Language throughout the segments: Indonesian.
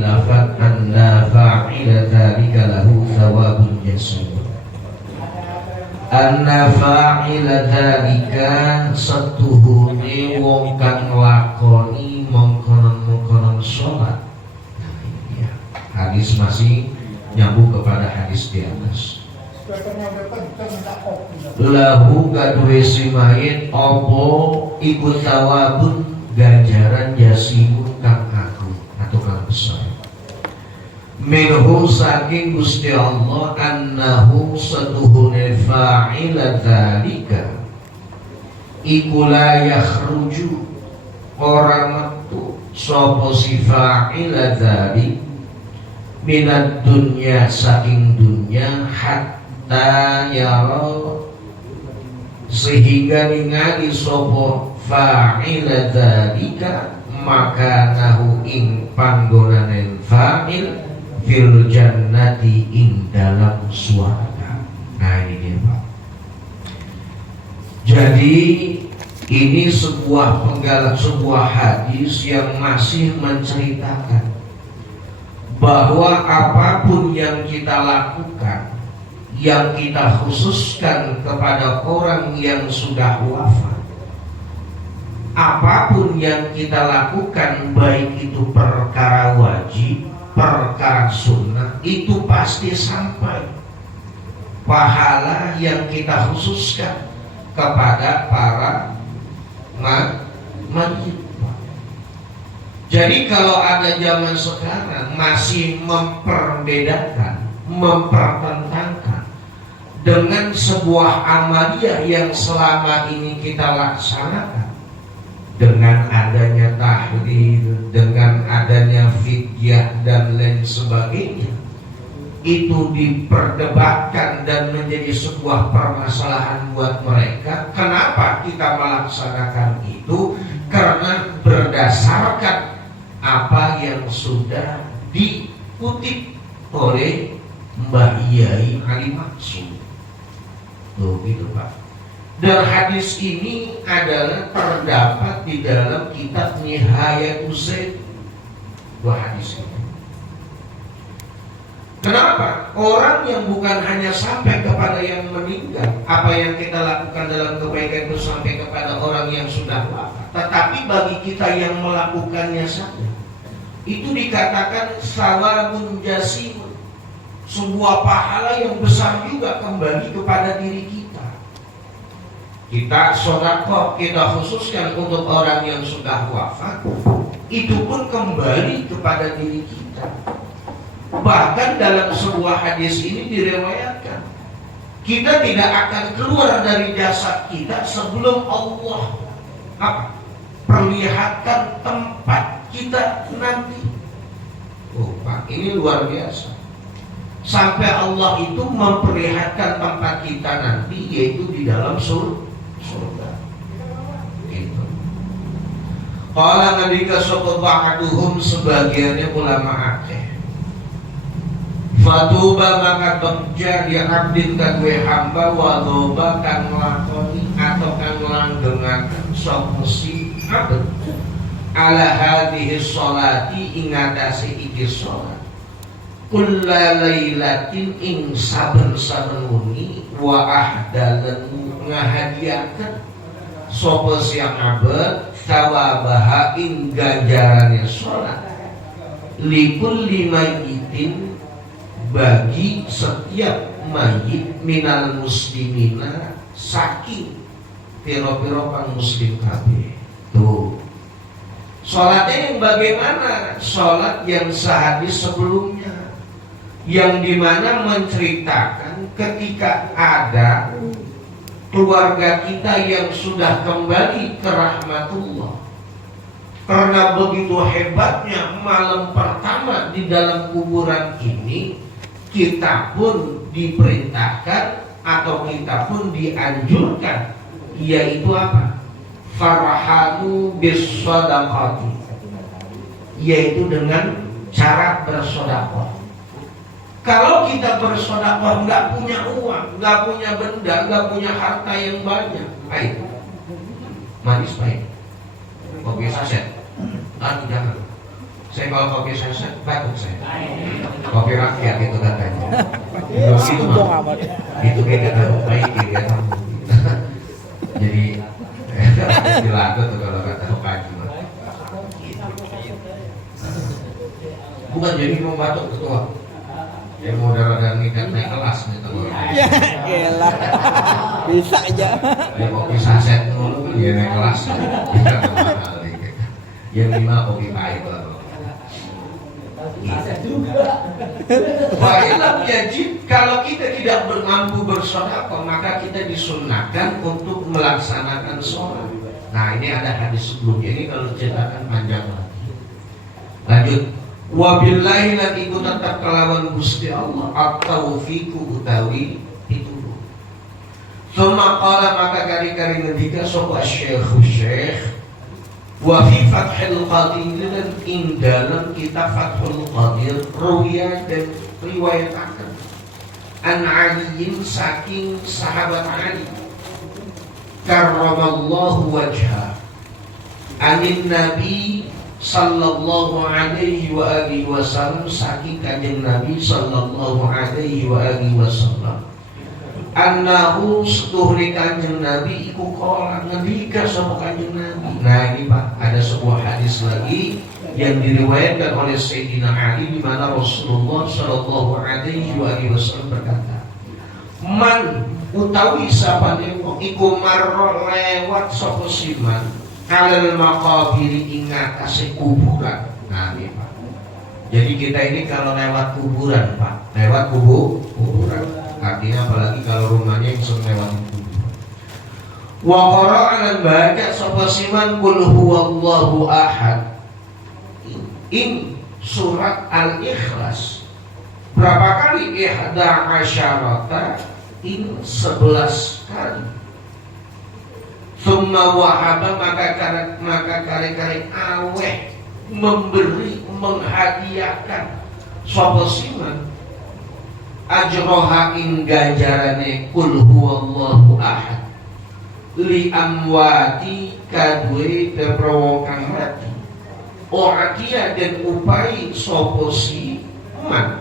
lafad anna fa'ila dzalika lahu thawabun jasim. Anna fa'ila dzalika setuhune wong kang nglakoni mengkonon-mengkonon salat. Hadis masih nyambung kepada hadis di atas. Lahu gadwe simain opo iku tawabun ganjaran jasimun kang agung atau kang besar. Minhu saking Gusti Allah annahu saduhune fa'ila dzalika iku la yakhruju ora metu sapa si fa'ila dzalik minad dunya saking dunya hatta yara sehingga ningali sapa fa'ila dzalika maka nahu ing panggonane fa'il fil jannati ing dalam surga. Nah ini dia Pak. Jadi ini sebuah hadis yang masih menceritakan bahwa apapun yang kita lakukan, yang kita khususkan kepada orang yang sudah wafat, apapun yang kita lakukan, baik itu perkara wajib, perkara sunnah, itu pasti sampai pahala yang kita khususkan kepada para mayit. Jadi kalau ada zaman sekarang masih memperbedakan, mempertentangkan dengan sebuah amaliyah yang selama ini kita laksanakan, dengan adanya tahlil, dengan adanya fidyah dan lain sebagainya, itu diperdebatkan dan menjadi sebuah permasalahan buat mereka. Kenapa kita melaksanakan itu? Karena berdasarkan apa yang sudah dikutip oleh Mbah Yai Ali Maksum. Tuh gitu Pak. Dan hadis ini adalah terdapat di dalam kitab Nihayatul Zaid. Dua hadis ini. Kenapa? Orang yang bukan hanya sampai kepada yang meninggal, apa yang kita lakukan dalam kebaikan itu sampai kepada orang yang sudah wafat, tetapi bagi kita yang melakukannya saja, itu dikatakan sawabun jasimun, sebuah pahala yang besar juga kembali kepada diri kita. Kita sedekah, kita khususkan untuk orang yang sudah wafat, itu pun kembali kepada diri kita. Bahkan dalam sebuah hadis ini direwayatkan, kita tidak akan keluar dari jasad kita sebelum Allah perlihatkan tempat kita nanti. Oh Pak, ini luar biasa. Sampai Allah itu memperlihatkan tempat kita nanti, yaitu di dalam surga. Gitu. Qala nabika saqat ba'duhum, sebagiannya ulama akeh. Fatuba maka bagja di abdin kadwe hamba wadoba kan melakoni atau kan melanggengakan sok musi abd ala hadhihi sholati ingatasi iki sholat kulla laylatin ing saben-saben wengi wa ahdalan ngahadiaken sapa siang abad sawabaha ing ganjarannya sholat likul limayitin bagi setiap mayit minal muslimina saking piro-piro pan muslim kabeh. Tuh sholatnya yang bagaimana? Sholat yang sehadis sebelumnya, yang dimana menceritakan ketika ada keluarga kita yang sudah kembali ke rahmatullah, karena begitu hebatnya malam pertama di dalam kuburan ini, kita pun diperintahkan atau kita pun dianjurkan, yaitu apa? Farhanu bis-shadaqati, yaitu dengan cara bersedekah. Kalau kita bersedekah nggak punya uang, nggak punya benda, nggak punya harta yang banyak, baik, manis baik, kopi saset, jangan. Saya kalau kopi saset batuk saya. Kopi rakyat itu katanya. Itu mah. Itu kayak kata baik ya. Jadi dilagu tuh kalau kata pagi mah. Bukan jadi mau batuk ketua. Ya mau darah niat naik kelas gitu. Ya, elah. Bisa aja. Ya kopi saset dulu dia naik kelas. Yang 5 kopi pahit lah. Fa'ilam yajib, kalau kita tidak mampu bersedekah maka kita disunnahkan untuk melaksanakan sholat. Nah ini ada hadis sebelumnya, ini kalau ceritakan panjang lagi. Lanjut. Wabillahi lan iku tetap kelawan Gusti Allah at-taufiqu utawi pitulung. Suma qala maka kari-kari ngendika sapa Syekh wa fi Fathul Qadir dan ing dalam kitab Fathul Qadir ruwiya dan riwayataken an Aliin saking sahabat Ali karramallahu wajha anin Nabi sallallahu alaihi wa alihi wasallam saking kanjeng Nabi sallallahu alaihi wa alihi wasallam annahu setuhri kanjeng Nabi iku qala ngendika sama kanjeng Nabi. Nah ini Pak, ada sebuah hadis lagi yang diriwayatkan oleh Sayyidina Ali di mana Rasulullah sallallahu alaihi wa alihi wasallam berkata, "Man utawi sapa dewa iku marro lewat sapa siman kalal maqabiri ing atase kuburan." Nah ini Pak. Jadi kita ini kalau lewat kuburan Pak, lewat kuburan. Artinya apalagi kalau rumahnya yang sering lewat kuburan. Wa qara'an baca sapa siman qul huwallahu ahad. In surat Al-Ikhlas. Berapa kali? Ihda asyarata in 11 kali. Summa wahaba maka kare-kare aweh memberi menghadiahkan sapa siman ajroha ing ganjarane kul huwallahu ahad li amwati kadwe pepro kang mati oatia dan upai sapa si man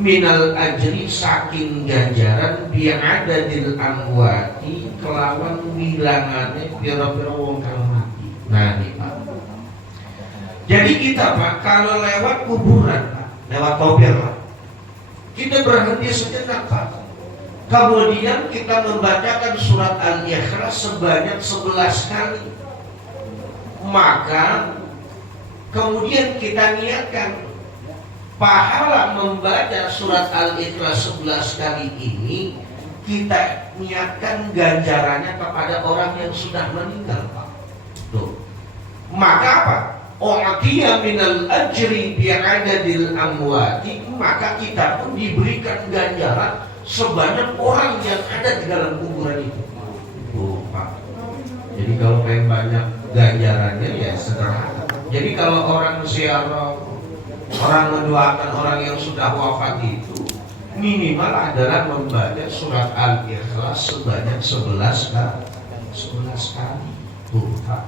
minal ajri saking ganjaran bi'adadil amwati kelawan wilangane pira-pira wong kang mati. Nah ini Pak, jadi kita Pak kalau lewat kuburan Pak, lewat kubur Pak, kita berhenti sejenak Pak. Kemudian kita membacakan surat Al-Ikhlas sebanyak 11 kali. Maka kemudian kita niatkan pahala membaca surat Al-Ikhlas 11 kali ini, kita niatkan ganjarannya kepada orang yang sudah meninggal Pak. Tuh. Maka apa? U'tiya minal ajri bi'adadil amwati, maka kita pun diberikan ganjaran sebanyak orang yang ada di dalam kuburan itu. Oh, Pak. Jadi kalau pengen banyak ganjarannya ya sederhana. Jadi kalau orang ziarah, orang mendoakan orang yang sudah wafat itu minimal adalah membaca surat Al-Ikhlas sebanyak 11 kali. 11 kali. Tuh, Pak.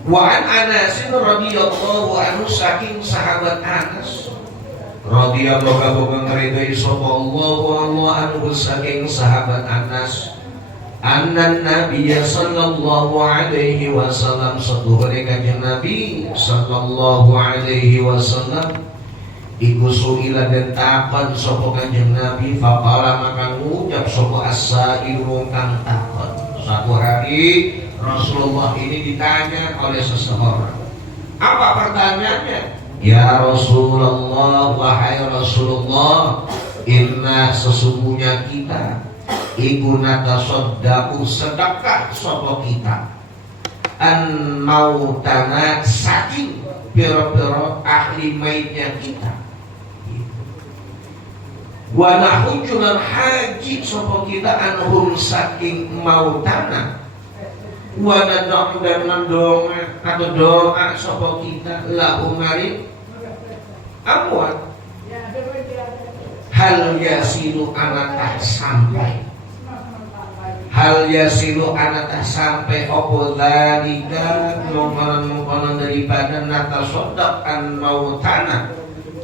Wa an Anas radhiyallahu anhu saking sahabat Anas radhiyallahu anhu sapa Allah anhu saking sahabat Anas anna Nabi sallallahu alaihi wasallam setuhune kanjeng Nabi sallallahu alaihi wasallam iku suila den takon sapa kanjeng Nabi faqala maka ngucap sapa as-sa'il kang takon. Satu hari Rasulullah ini ditanya oleh seseorang. Apa pertanyaannya? Ya Rasulullah, wahai Rasulullah, inna sesungguhnya kita iku natasaddaqu sedekah sapa kita an mautana saking pira-pira ahli maitnya kita. Wa nahujjulan haji sapa kita anhum saking mautana. Wana dan mendonga atau doa sapa kita lahu marid amwat hal yasilu anatah sampai hal yasilu anata sampai opo dalika mengkonon daripada nata sodak an mautana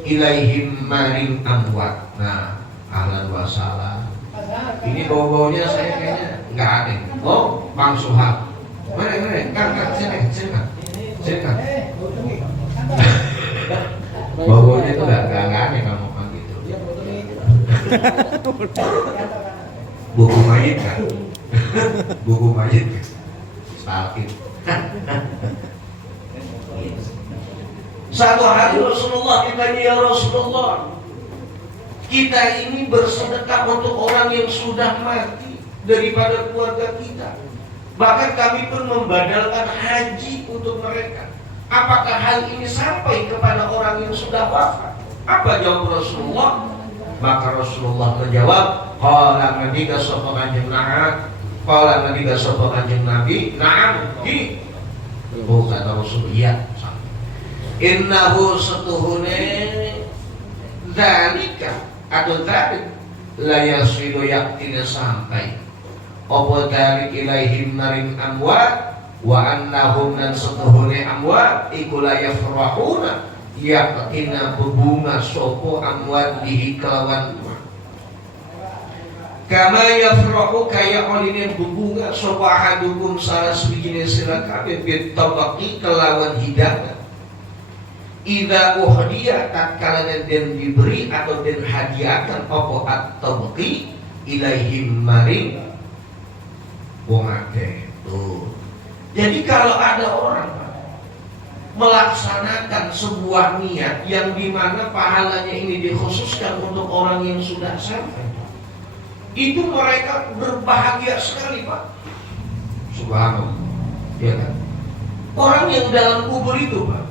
ilaihim maring amwat. Nah, ahlan wa salam. Ini bau-baunya saya kayaknya nggak ada. Oh, Bang Suhab. Mana? Kang, sini kan. Bau-baunya itu nggak aneh kalau ngomong gitu. Buku mayit kan? Buku mayit kan? Sakit. Satu hari Rasulullah ditanya, ya Rasulullah, kita ini bersedekah untuk orang yang sudah mati daripada keluarga kita. Bahkan kami pun membadalkan haji untuk mereka. Apakah hal ini sampai kepada orang yang sudah wafat? Apa jawab Rasulullah? Maka Rasulullah menjawab, qala nabi sallallahu alaihi Nabi, na'am, di. Oh, kata Rasul, iya. Innahu setuhune dzalika atau dzalik la yasilu yaktina sampai apa dzalik ilaihim maring amwat wa annahum dan setuhune amwat iku la yafrahuna yaktina bebunga sopo amwat bihi kelawan kama yafrahu kaya oleh bebunga sopo ahadukum salah sebijine sira kabeh bitabaqi kelawan hidangan idza uhdiya tatkala den diberi atau den hadiahkan apa at-tabqi ilaihim maring wong akeh. Tuh. Jadi kalau ada orang melaksanakan sebuah niat yang dimana pahalanya ini dikhususkan untuk orang yang sudah sampai, itu mereka berbahagia sekali, Pak. Subhanallah. Ya kan? Orang yang dalam kubur itu, Pak,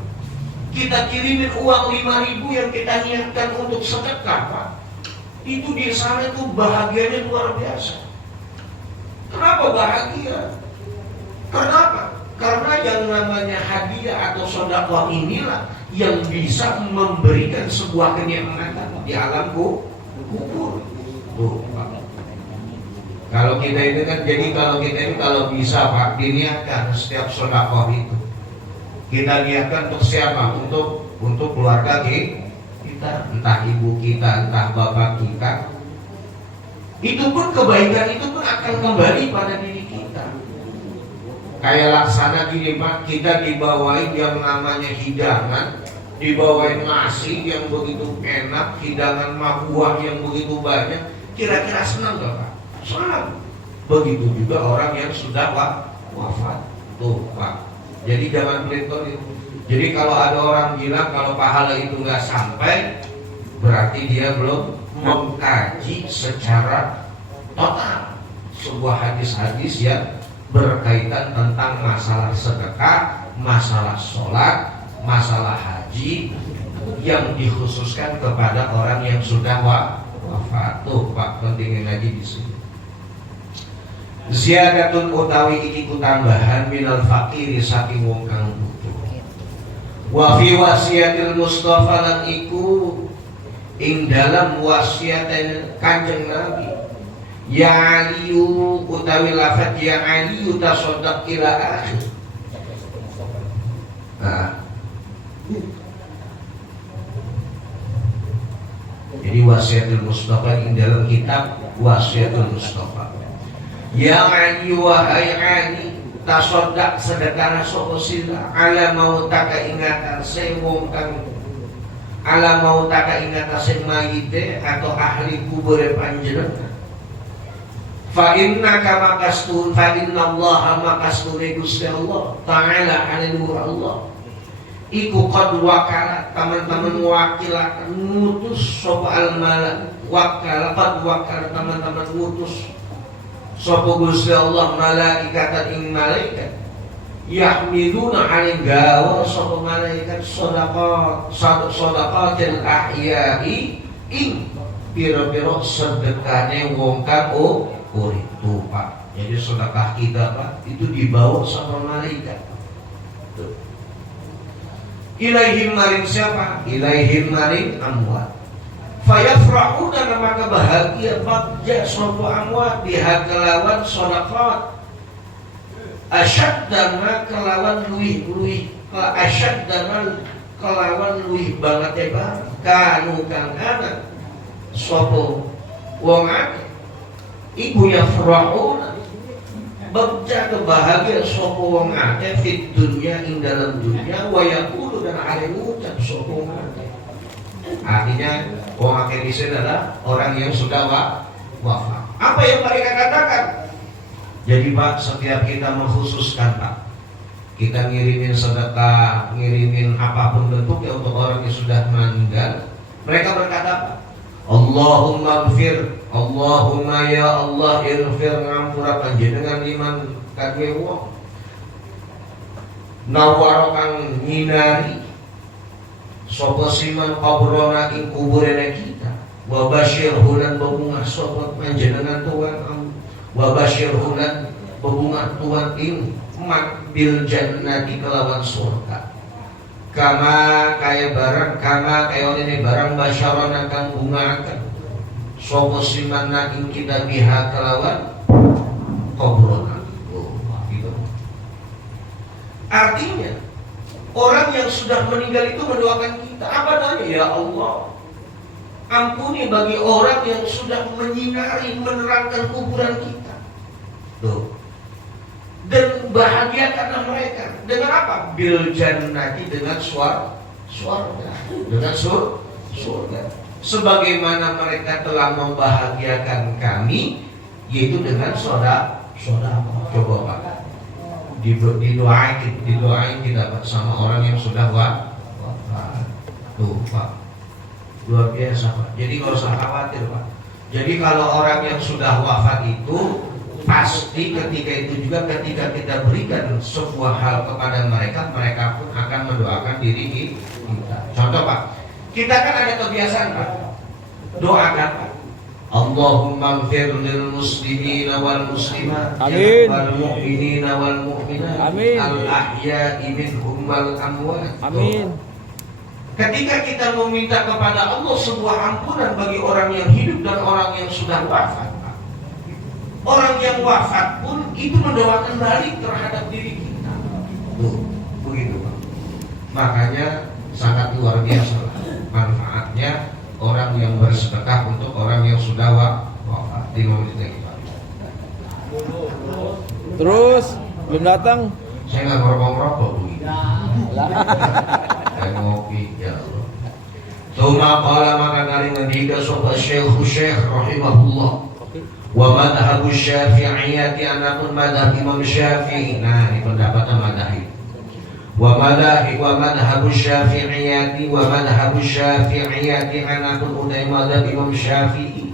kita kirimin uang 5.000 yang kita niatkan untuk sedekah, Pak. Itu di sana itu bahagianya luar biasa. Kenapa bahagia? Kenapa? Karena yang namanya hadiah atau sedekah inilah yang bisa memberikan sebuah kenikmatan di alam kubur. Tuh, Pak. Kalau kita itu kan, jadi kalau kita ini kalau bisa, Pak, diniatkan setiap sedekah itu. Kita niatkan untuk siapa? Untuk keluarga kita, entah ibu kita, entah bapak kita. Itu pun kebaikan itu pun akan kembali pada diri kita. Kayak laksana gini, Pak, kita dibawain yang namanya hidangan, dibawain nasi yang begitu enak, hidangan buah yang begitu banyak. Kira-kira senang gak, Pak? Senang. Begitu juga orang yang sudah wafat. Tuh, Pak. Jadi jangan pelintor itu. Jadi kalau ada orang bilang kalau pahala itu nggak sampai, berarti dia belum mengkaji secara total sebuah hadis-hadis yang berkaitan tentang masalah sedekah, masalah sholat, masalah haji yang dikhususkan kepada orang yang sudah wafat. Tuh, Pak, pentingnya ngaji di sini. Ziyadatun utawi iki kutambahan minal fakiri saking wong kang butuh. Wa fi wasiatil Mustafa lan iku ing dalam wasiat Kanjeng Nabi. Ya Aliyu utawi lafaz ya Aliyu tasaddaq ila akhir. Nah. Jadi wasiatul Mustafa ing dalam kitab Wasiatul Mustafa. Ya Ali wahai Ali tasodak sedekah sapa sira ala mautaka ingatan sing wong kang ala mautaka ingatan sing mayite atau ahli kubur panjenengan fa innaka makastun fa innallaha makastun Gusti Allah taala alaihi Allah iku qad wakala teman-teman wakilakan ngutus sapa al malak wakala qad wakala teman-teman ngutus sapa Gusti Allah malaikatan ing malaikat yahmiluna alin gawa sapa malaikat sadaqatil ahya'i ing pira-pira sedekahne wong kang urip. Tuh, Pak. Jadi sedekah kita, Pak, itu dibawa sama malaikat. Tuh. Ilaihim maring siapa? Ilaihim maring amwat. Fayafrahuna maka bahagia bagja sopo amwat biha kelawan sodaqat asyadda ma kelawan luih asyadda kelawan luih banget ya bang kanu kang anak sopo wong akeh ibu yafrahuna bagja kebahagiaan sopo wong akeh fit dunya ing dalam dunia wa yaqulu dan ada ngucap sopo wong akeh. Artinya wong akeh di sini adalah orang yang sudah wafat. Apa yang mereka katakan? Jadi Pak, setiap kita mengkhususkan Pak, kita ngirimin sedekah, ngirimin apapun bentuknya untuk orang yang sudah meninggal, mereka berkata apa? Allahumma gfir, Allahumma ya Allah irfir ngampurakan jenengan liman kadwe wong nawarokan nyinari sopo siman kaburona ing kuburene kita wa basyir hulan bebungah sopo panjenengan Tuhan wa basyir hulan bebungah Tuhan ing mak bil jannati kelawan surga kama kaya ini barang basyarona kang bungakan sopo siman ing kita biha kelawan kaburona. Gitu. Artinya orang yang sudah meninggal itu mendoakan kita. Apa doanya? Ya Allah, ampuni bagi orang yang sudah menyinari, menerangkan kuburan kita. Tuh. Dan bahagiakanlah mereka. Dengan apa? Bil jannati, dengan surga. Dengan surga. Sebagaimana mereka telah membahagiakan kami, yaitu dengan soda. Coba Pak. Didoain kita bersama orang yang sudah wafat. Tuh Pak, luar biasa Pak. Jadi nggak usah khawatir Pak. Jadi kalau orang yang sudah wafat itu pasti ketika itu juga ketika kita berikan sebuah hal kepada mereka, mereka pun akan mendoakan diri kita. Contoh Pak, kita kan ada kebiasaan Pak, doakan Pak. Allahumma gfir lil muslimina wal muslimat wal mu'minina wal mu'minat al ahya'i minhum wal amwat. Amin. Ketika kita meminta kepada Allah sebuah ampunan bagi orang yang hidup dan orang yang sudah wafat, orang yang wafat pun itu mendoakan balik terhadap diri kita. Tuh, begitu Pak. Makanya sangat luar biasa manfaatnya orang yang bersedekah untuk orang yang sudah wafat. 5 menit lagi Pak. Terus belum datang. Saya nggak ngerokok begini. Saya ngopi ya Allah. Tuma qala maka kali ngendika sapa Syekh rahimahullah. Wa madhhabu Syafi'iyyati anapun madhab Imam Syafi'i. Nah, ini pendapatnya madhab. Wa madhabu Syafi'iyyati anakun utai madhab Imam Syafi'i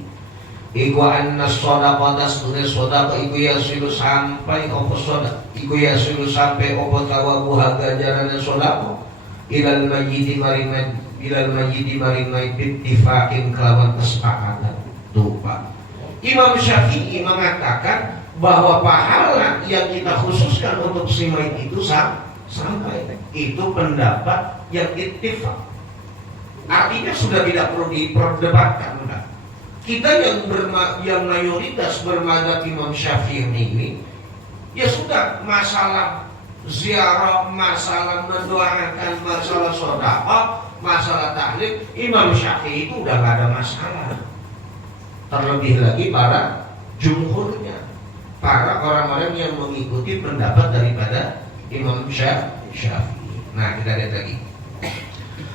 iku anna shadaqata sunne shadaqah iku yasilu sampai opo shadaqah iku yasilu sampai opo tawabuha ganjarane shadaqah ilal mayyiti maring bittifaqin kelawan kesepakatan. Tuh Pak, Imam Syafi'i mengatakan bahwa pahala yang kita khususkan untuk si mayit itu sampai itu pendapat yang ittifaq. Artinya sudah tidak perlu diperdebatkan. Kita yang mayoritas bermadzhab Imam Syafi'i ini, ya sudah, masalah ziarah, masalah mendoakan, masalah sedekah, masalah tahlil, Imam Syafi'i itu udah gak ada masalah. Terlebih lagi para jumhurnya, para orang-orang yang mengikuti pendapat daripada Imam Syafi'i. Nah, kita lihat lagi.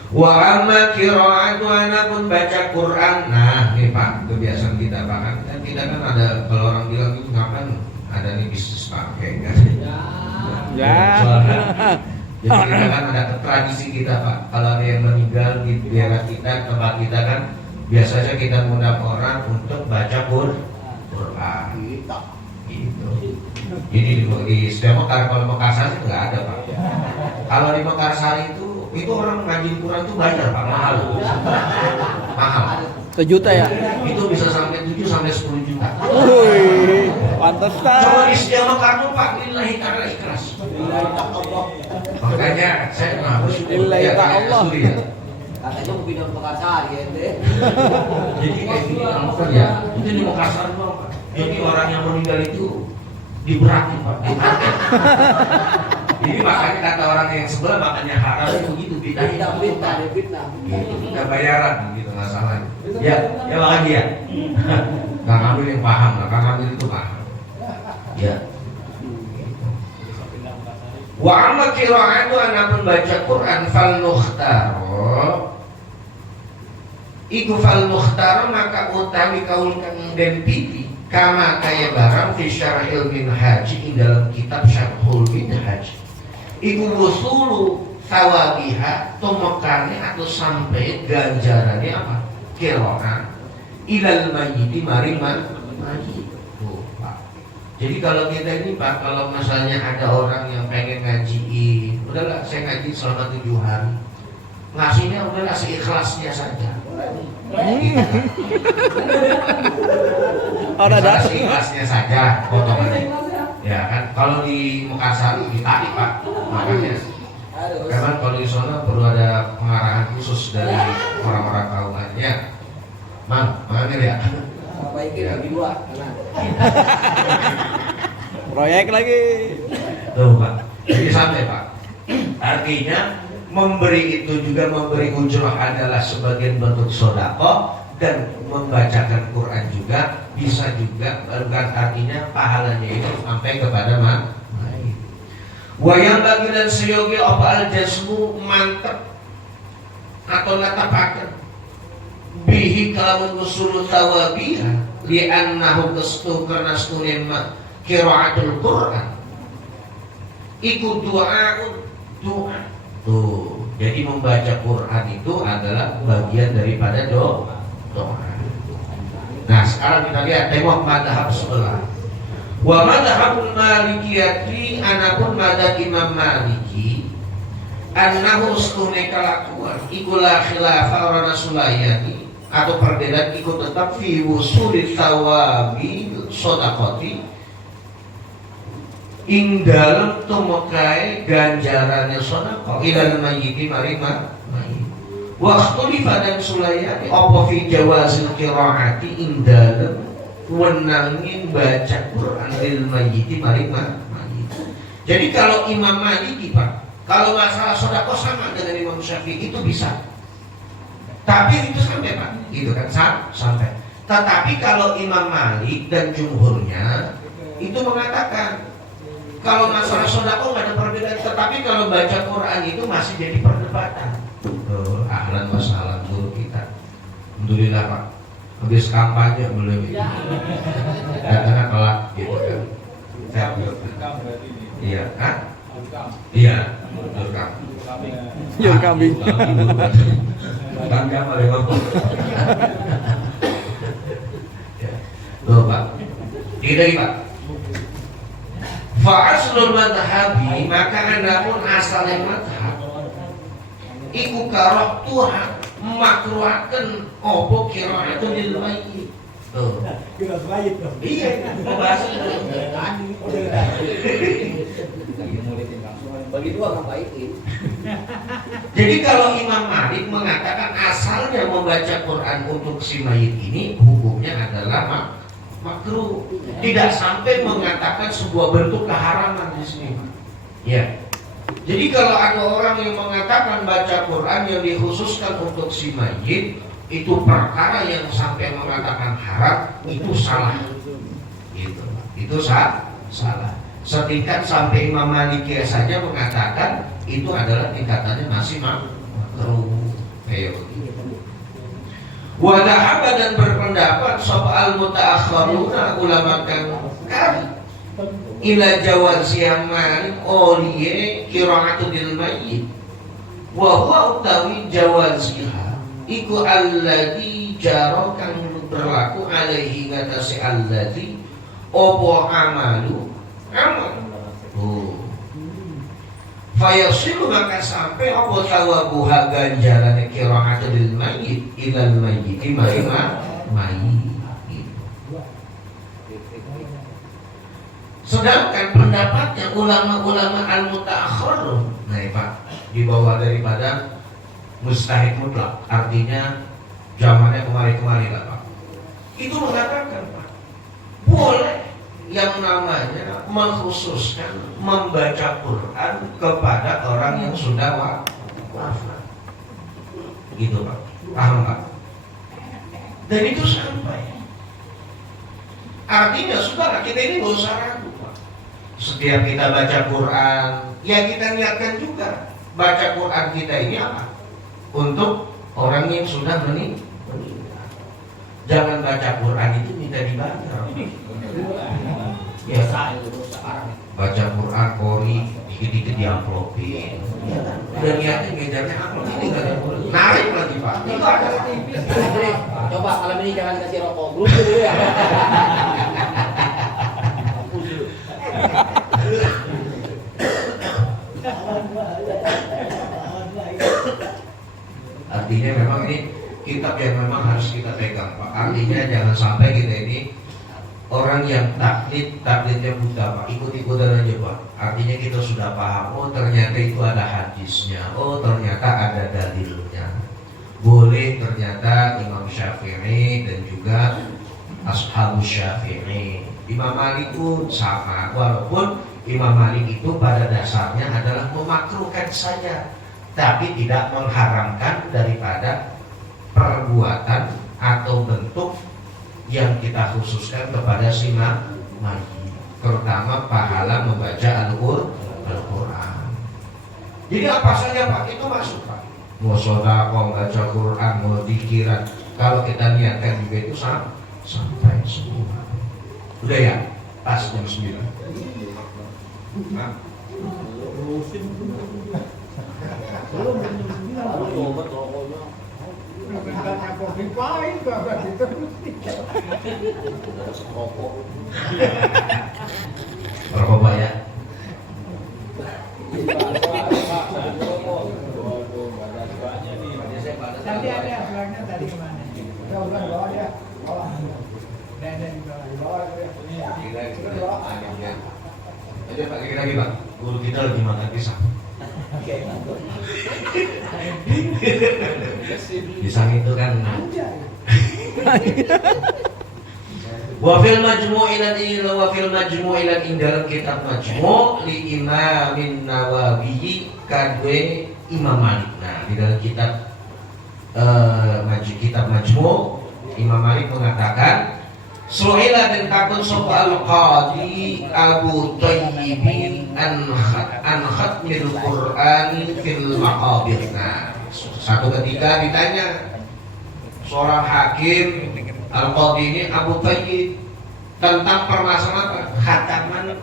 Wa amma qira'atu anakun baca Quran. Nah, ini Pak, kebiasaan kita Pak kan kita kan ada, kalau orang bilang itu ngapain ada nih bisnis pakai kan. Ya. Jadi kita kan ada tradisi kita Pak. Kalau ada yang meninggal di daerah kita, tempat kita kan biasanya kita mengundang orang untuk baca Quran. Gitu. Jadi di setiap Mekar, kalau Mekarsari itu nggak ada Pak. Kalau di Mekarsari itu orang ngaji Quran itu bayar Pak, mahal. Sejuta ya? Itu bisa sampai 7 sampai 10 juta. Wih, pantesan. Coba di setiap Mekar Pak, lillahi ta'ala ikhlas. Makanya saya harus lillahi ta'ala. Katanya mau pindah ke Makassar ya ente. Jadi kayak gini kan ya, itu di Makassar Pak. Jadi orang yang meninggal itu diberati Pak. Jadi makanya kata orang yang sebelah makanya haram itu begitu Fitnah, beda. fitnah. Kita bayaran gitu masalahnya. Ya, ya makanya ya. Kang Amil yang paham lah, Kang Amil itu paham. Ya. Wa amma qira'atu ana membaca Quran fal mukhtaro. Iku fal mukhtaro maka utawi kaul kang den piti kama kaya barang fi syarhil minhaj ing dalam kitab Syarhul Minhaj. Iku wusulu sawabiha tumekane atau sampai ganjarannya apa? Qira'ah ilal mayyiti mariman mayyit. Tuh, Pak. Jadi kalau kita ini Pak, kalau misalnya ada orang yang pengen ngajiin, udahlah saya ngaji selama 7 hari. Ngasihnya udahlah seikhlasnya saja. Gitu. Orang Misalnya datang. seikhlasnya saja potongan. Ya kan, kalau di Makassar ditarik Pak, makanya. Karena kalau di sana perlu ada pengarahan khusus dari orang-orang kaumannya. Mang, manggil ya. Baikin lagi dua. Proyek lagi. Tuh Pak, jadi sampai Pak. Artinya memberi itu juga memberi ujrah adalah sebagian bentuk sodako dan membacakan Quran juga bisa juga bukan artinya pahalanya itu sampai kepada mayit. Wayang bagi dan seyogi apa al jasmu mantep atau natapakan bihi kalamun usul tawabiha li'annahu kestu karena stunin qiraatul Quran ikut doa. Tuh, jadi membaca Quran itu adalah bagian daripada doa. Nah, sekarang kita lihat tengok madhab sebelah. Wa madhabul malikiyati anapun madhab Imam Maliki annahu stune kalakuan ikulah khilafah orang Sulayani atau perbedaan ikut tetap fi wusulit tawabi sodakoti ing dalam tumekai ganjarannya sodako ilal mayyiti marima mayyit waktu di Fadan Sulayani apa fi jawazil qiraati ing dalam wenangin baca Quran lil mayyiti marima mayyit. Jadi kalau Imam Maliki Pak, kalau masalah sodako sama dengan Imam Syafi'i itu bisa. Tapi itu sampai Pak, gitu kan sampai. Tetapi kalau Imam Malik dan jumhurnya itu mengatakan kalau masalah sodako nggak ada perbedaan. Tetapi kalau baca Quran itu masih jadi perdebatan. Ahlan masalah guru kita. Alhamdulillah Pak. Habis kampanye belum ini. Karena kelak gitu kan. Saya iya, kan? Iya, durkam. Yur kambing. Bukan kamar ya Pak. Loh Pak. Ini Pak. Fa'aslul madhabi maka andapun asalnya madhab iku karok Tuhan makruaken opo kira itu lil mayyit. Tuh. Kira mayit dong. Iya, membahas Bagi dua nggak baikin. Jadi kalau Imam Malik mengatakan asalnya membaca Quran untuk si mayit ini hukumnya adalah makruh. Tidak sampai mengatakan sebuah bentuk keharaman di sini. Ya. Jadi kalau ada orang yang mengatakan baca Quran yang dikhususkan untuk si mayit itu perkara yang sampai mengatakan haram, itu salah. Gitu. Itu salah. Setingkat sampai Imam Maliki saja mengatakan itu adalah tingkatannya masih makruh. Kayak begitu. Wadahaba dan berpendapat soal mutaakhiruna ulama kami ila jawazi amal oliye qira'atu bil mayyit wa huwa utawi jawaziha iku alladzi jara kang berlaku alaihi ngatasi alladzi opo amalu amal fayasilu maka sampai opo tawabuha ganjaran qira'atu bil mayyit ilal mayyit marima mayyit. Sedangkan pendapatnya ulama-ulama al-mutaakhir, nah Pak, di bawah daripada mustahid mutlak, artinya zamannya kemari-kemari lah Pak. Itu mengatakan Pak, boleh yang namanya mengkhususkan membaca Quran kepada orang yang sudah wafat. Gitu Pak, paham Pak? Dan itu sampai. Artinya saudara, kita ini gak usah ragu Pak. Setiap kita baca Quran, ya kita niatkan juga baca Quran kita ini apa? Untuk orang yang sudah meninggal. Jangan baca Quran itu minta dibayar. Ya, baca Quran kori dikit-dikit diamplopin. Udah niatnya ngejarnya amplop ini gak ada boleh. Narik lagi Pak. Itu ada. Coba malam ini jangan kasih rokok dulu ya. Artinya memang ini kitab yang memang harus kita pegang Pak. Artinya jangan sampai kita ini orang yang taklidnya buta Pak, ikut-ikutan aja Pak. Artinya kita sudah paham, oh ternyata itu ada hadisnya, oh ternyata ada dalilnya. Boleh ternyata Imam Syafi'i dan juga Ashabus Syafi'i. Imam Malik pun sama, walaupun Imam Malik itu pada dasarnya adalah memakruhkan saja, tapi tidak mengharamkan daripada perbuatan atau bentuk yang kita khususkan kepada si mayit, terutama pahala membaca Al-Quran. Jadi apa saja Pak, itu masuk Pak. Mau sodako, baca Quran, mau dikiran, kalau kita niatkan juga itu sampai semua. Udah ya, pas jam 9. Nah. Berapa banyak? Tadi ada belakangnya tadi kemana? Kita ulang bawah dia, bawah. Dan di bawah dia. Ayo Pak, lagi Pak. Guru kita lagi makan pisang. Pisang itu kan. Wafil majmu'ilan dalam kitab majmu' li Imamin Nawawi kadwe Imam Malik. Nah, di dalam kitab kitab majmu' Imam Malik mengatakan Su'ila dan takun sopa al-qadi Abu Tayyibin an khatmil Qur'ani fil maqabir. Nah, satu ketika ditanya seorang hakim al-qadi ini Abu Tayyib tentang permasalahan khataman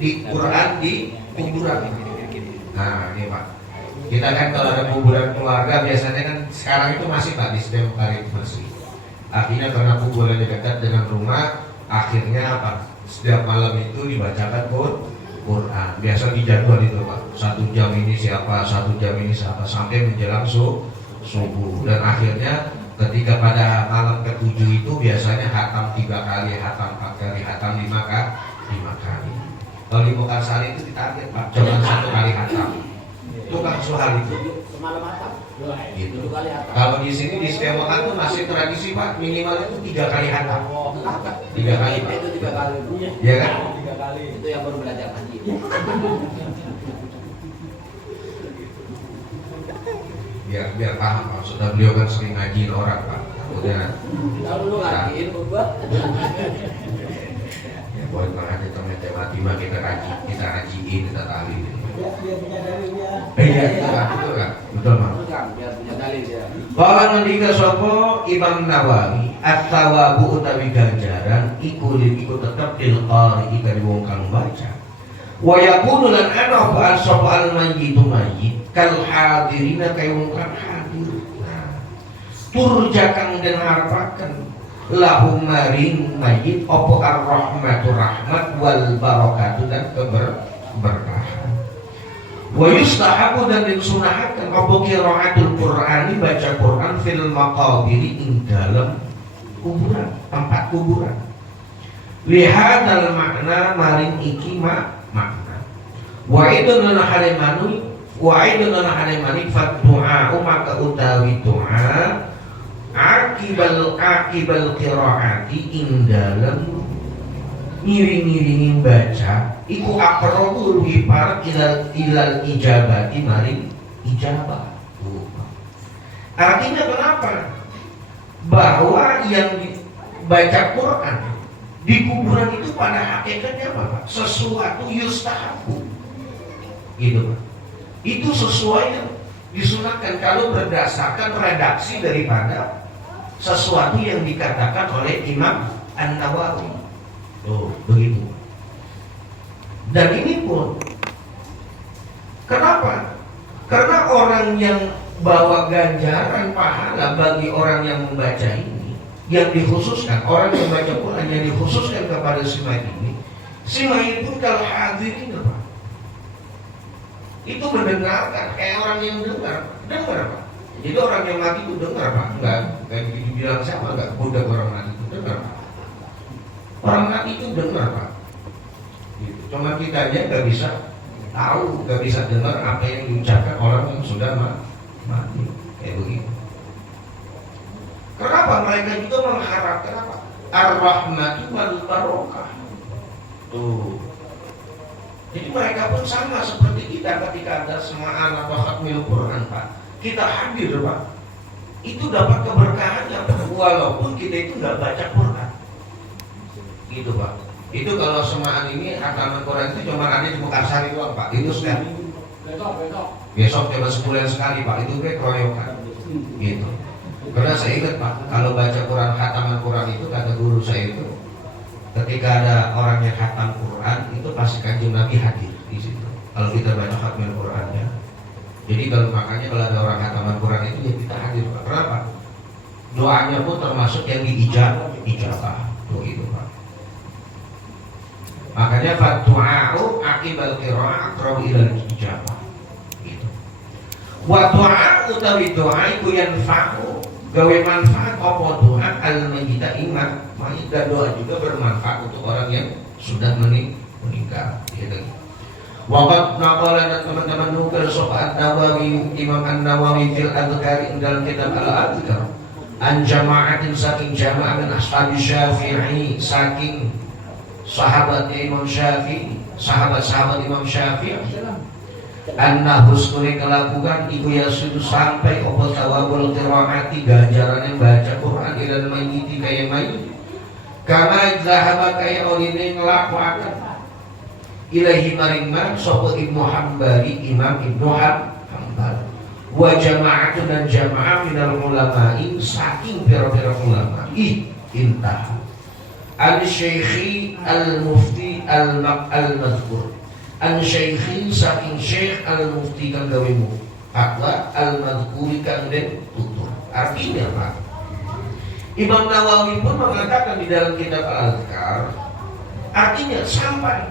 di Quran di kuburan. Nah, ini Pak. Kita kan kalau ada kuburan keluarga biasanya kan sekarang itu masih Pak di setiap hari masih. Artinya karena kuburannya dekat dengan rumah, akhirnya apa? Setiap malam itu dibacakan Quran. Biasa dijadwal itu Pak. 1 jam ini siapa, 1 jam ini siapa, sampai menjelang subuh. Dan akhirnya ketika pada malam ke-7 itu biasanya hatam 3 kali, hatam 4 kali, hatam 5 kali. Kalau di Mekarsari itu ditarget Pak, cuma 1 kali hatam. Itu Pak Suhal itu. Semalam hatam. Gitu. 7 kali hatam. Kalau di sini di setiap makan tuh masih tradisi Pak, minimal itu 3 kali hatam. 3 kali Pak. Itu 3 kali. Iya kan? 3 kali. Itu yang baru belajar ngaji. Biar paham Pak. Sudah beliau kan sering ngajiin orang Pak. Udah. Kalau lu ngajiin gua. Ya buat makanya ternyata mati kita ngajiin, kita talin. Biar punya dalilnya. Iya, betul kan? Betul Pak. Biar punya dalil ya. Kalau ngendika sapa Imam Nawawi at-tawabu utawi ganjaran iku tetep til qari kali wong kang baca. Wa yakunu lan ana fa sapa al-mayyitu mayyit kal hadirina kay wong kang hadir. Nah, turja kang den harapaken lahum maring mayyit apa ar-rahmatu rahmat wal barakatu dan keberkahan. Wa yustahabu dan disunahkan apa qiraatul Qur'ani baca Quran fil maqabiri ing dalam kuburan, tempat kuburan. Lihadal makna maring iki makna. Wa idun lan halimanu wa aidun hane manifat doa maka utawi doa akibal qiraati ing dalem ngiring-ngiringin baca iku aqrabu luwih parek ilal ijabati maring ijabah. Artinya kenapa? Bahwa yang dibaca Quran di kuburan itu pada hakikatnya apa, Pak? Sesuatu yustahabu. Gitu, Pak. Itu sesuai yang disunahkan kalau berdasarkan redaksi daripada sesuatu yang dikatakan oleh Imam An-Nawawi. Oh, begitu. Dan ini pun kenapa? Karena orang yang bawa ganjaran pahala bagi orang yang membaca ini, yang dikhususkan orang yang membaca Quran yang dikhususkan kepada si mayit ini, si mayit pun kalau hadirin apa? Itu mendengarkan kayak orang yang dengar Pak. Jadi orang yang mati itu dengar Pak, enggak kayak dibilang siapa enggak budak orang mati itu dengar Pak. Orang mati itu dengar Pak. Gitu. Cuma kita aja nggak bisa tahu, nggak bisa dengar apa yang diucapkan orang yang sudah mati kayak begitu. Kenapa mereka juga mengharapkan apa? Ar-rahmatu wal barokah. Tuh. Jadi mereka pun sama seperti kita ketika ada semaan atau khatmil Quran Pak. Kita hadir Pak. Itu dapat keberkahannya walaupun kita itu nggak baca Quran. Gitu Pak. Itu kalau semaan ini hataman Quran itu cuma ada di Mekarsari doang Pak. Itu sudah. Besok coba sebulan sekali Pak. Itu kayak keroyokan. Gitu. Karena saya ingat Pak, kalau baca Quran hataman Quran itu kata guru saya itu, ketika ada orang yang khatam Quran itu pasti kanjeng Nabi hadir di situ. Kalau kita baca khatmil Qurannya, jadi kalau makanya kalau ada orang khataman Quran itu ya kita hadir Pak. Kenapa? Doanya pun termasuk yang diijabah. Begitu Pak. Makanya fatu'a'u akibal qira'ah aqrabu ilal ijabah. Gitu. Wa du'a utawi doa iku yanfa'u gawe manfaat apa doa al-mayyita iman. Dan doa juga bermanfaat untuk orang yang sudah meninggal. Gitu. Waqad naqala dan teman-teman nukil sapa An-Nawawi Imam An-Nawawi fil Adhkar dalam kitab Al-Adhkar an jama'atin saking jamaah min ashabi Syafi'i saking sahabat Imam Syafi'i, sahabat-sahabat Imam Syafi'i, anna husnul kelakukan iku yasudu sampai opo tawabul qiraati ganjaran yang baca Quran ilal mayyiti kaya mayyit kama zahaba kaya oline nglakuaken ilahi maringman sapa Ibnu Hambali Imam Ibnu Hambal wa jama'atun dan jamaah minal ulama'i saking pira-pira ulama intah al-syekhi al-mufti al-madhkur al-syekhi saking syekh al-mufti kang gawe fatwa al-madhkuri kang den tutur. Artinya Pak, Imam Nawawi pun mengatakan di dalam kitab Al-Adhkar, artinya sampai.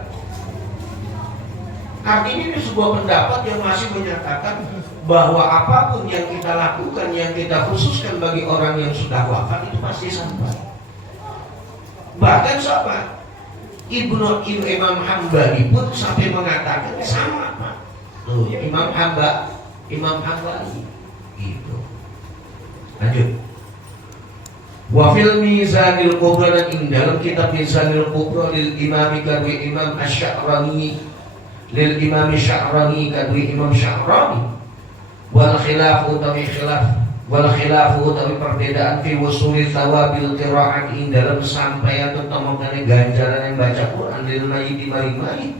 Artinya ini sebuah pendapat yang masih menyatakan bahwa apapun yang kita lakukan, yang kita khususkan bagi orang yang sudah wafat itu pasti sampai. Bahkan siapa? Imam Hambali pun sampai mengatakan sama Pak. Tuh, Imam Hambali gitu. Lanjut. Wa fil Mizanil Kubra dan ing dalam kitab Mizanil Kubra lil Imam kadwi Imam Asy-Sya'rani lil Imam Asy-Sya'rani kadwi Imam Sya'rani wal khilaf utawi khilaf wal khilafu utawi perbedaan fi wusuli thawabil qira'at ing dalam sampai atau temokane ganjaran yang baca Quran lil mayyit maring mayit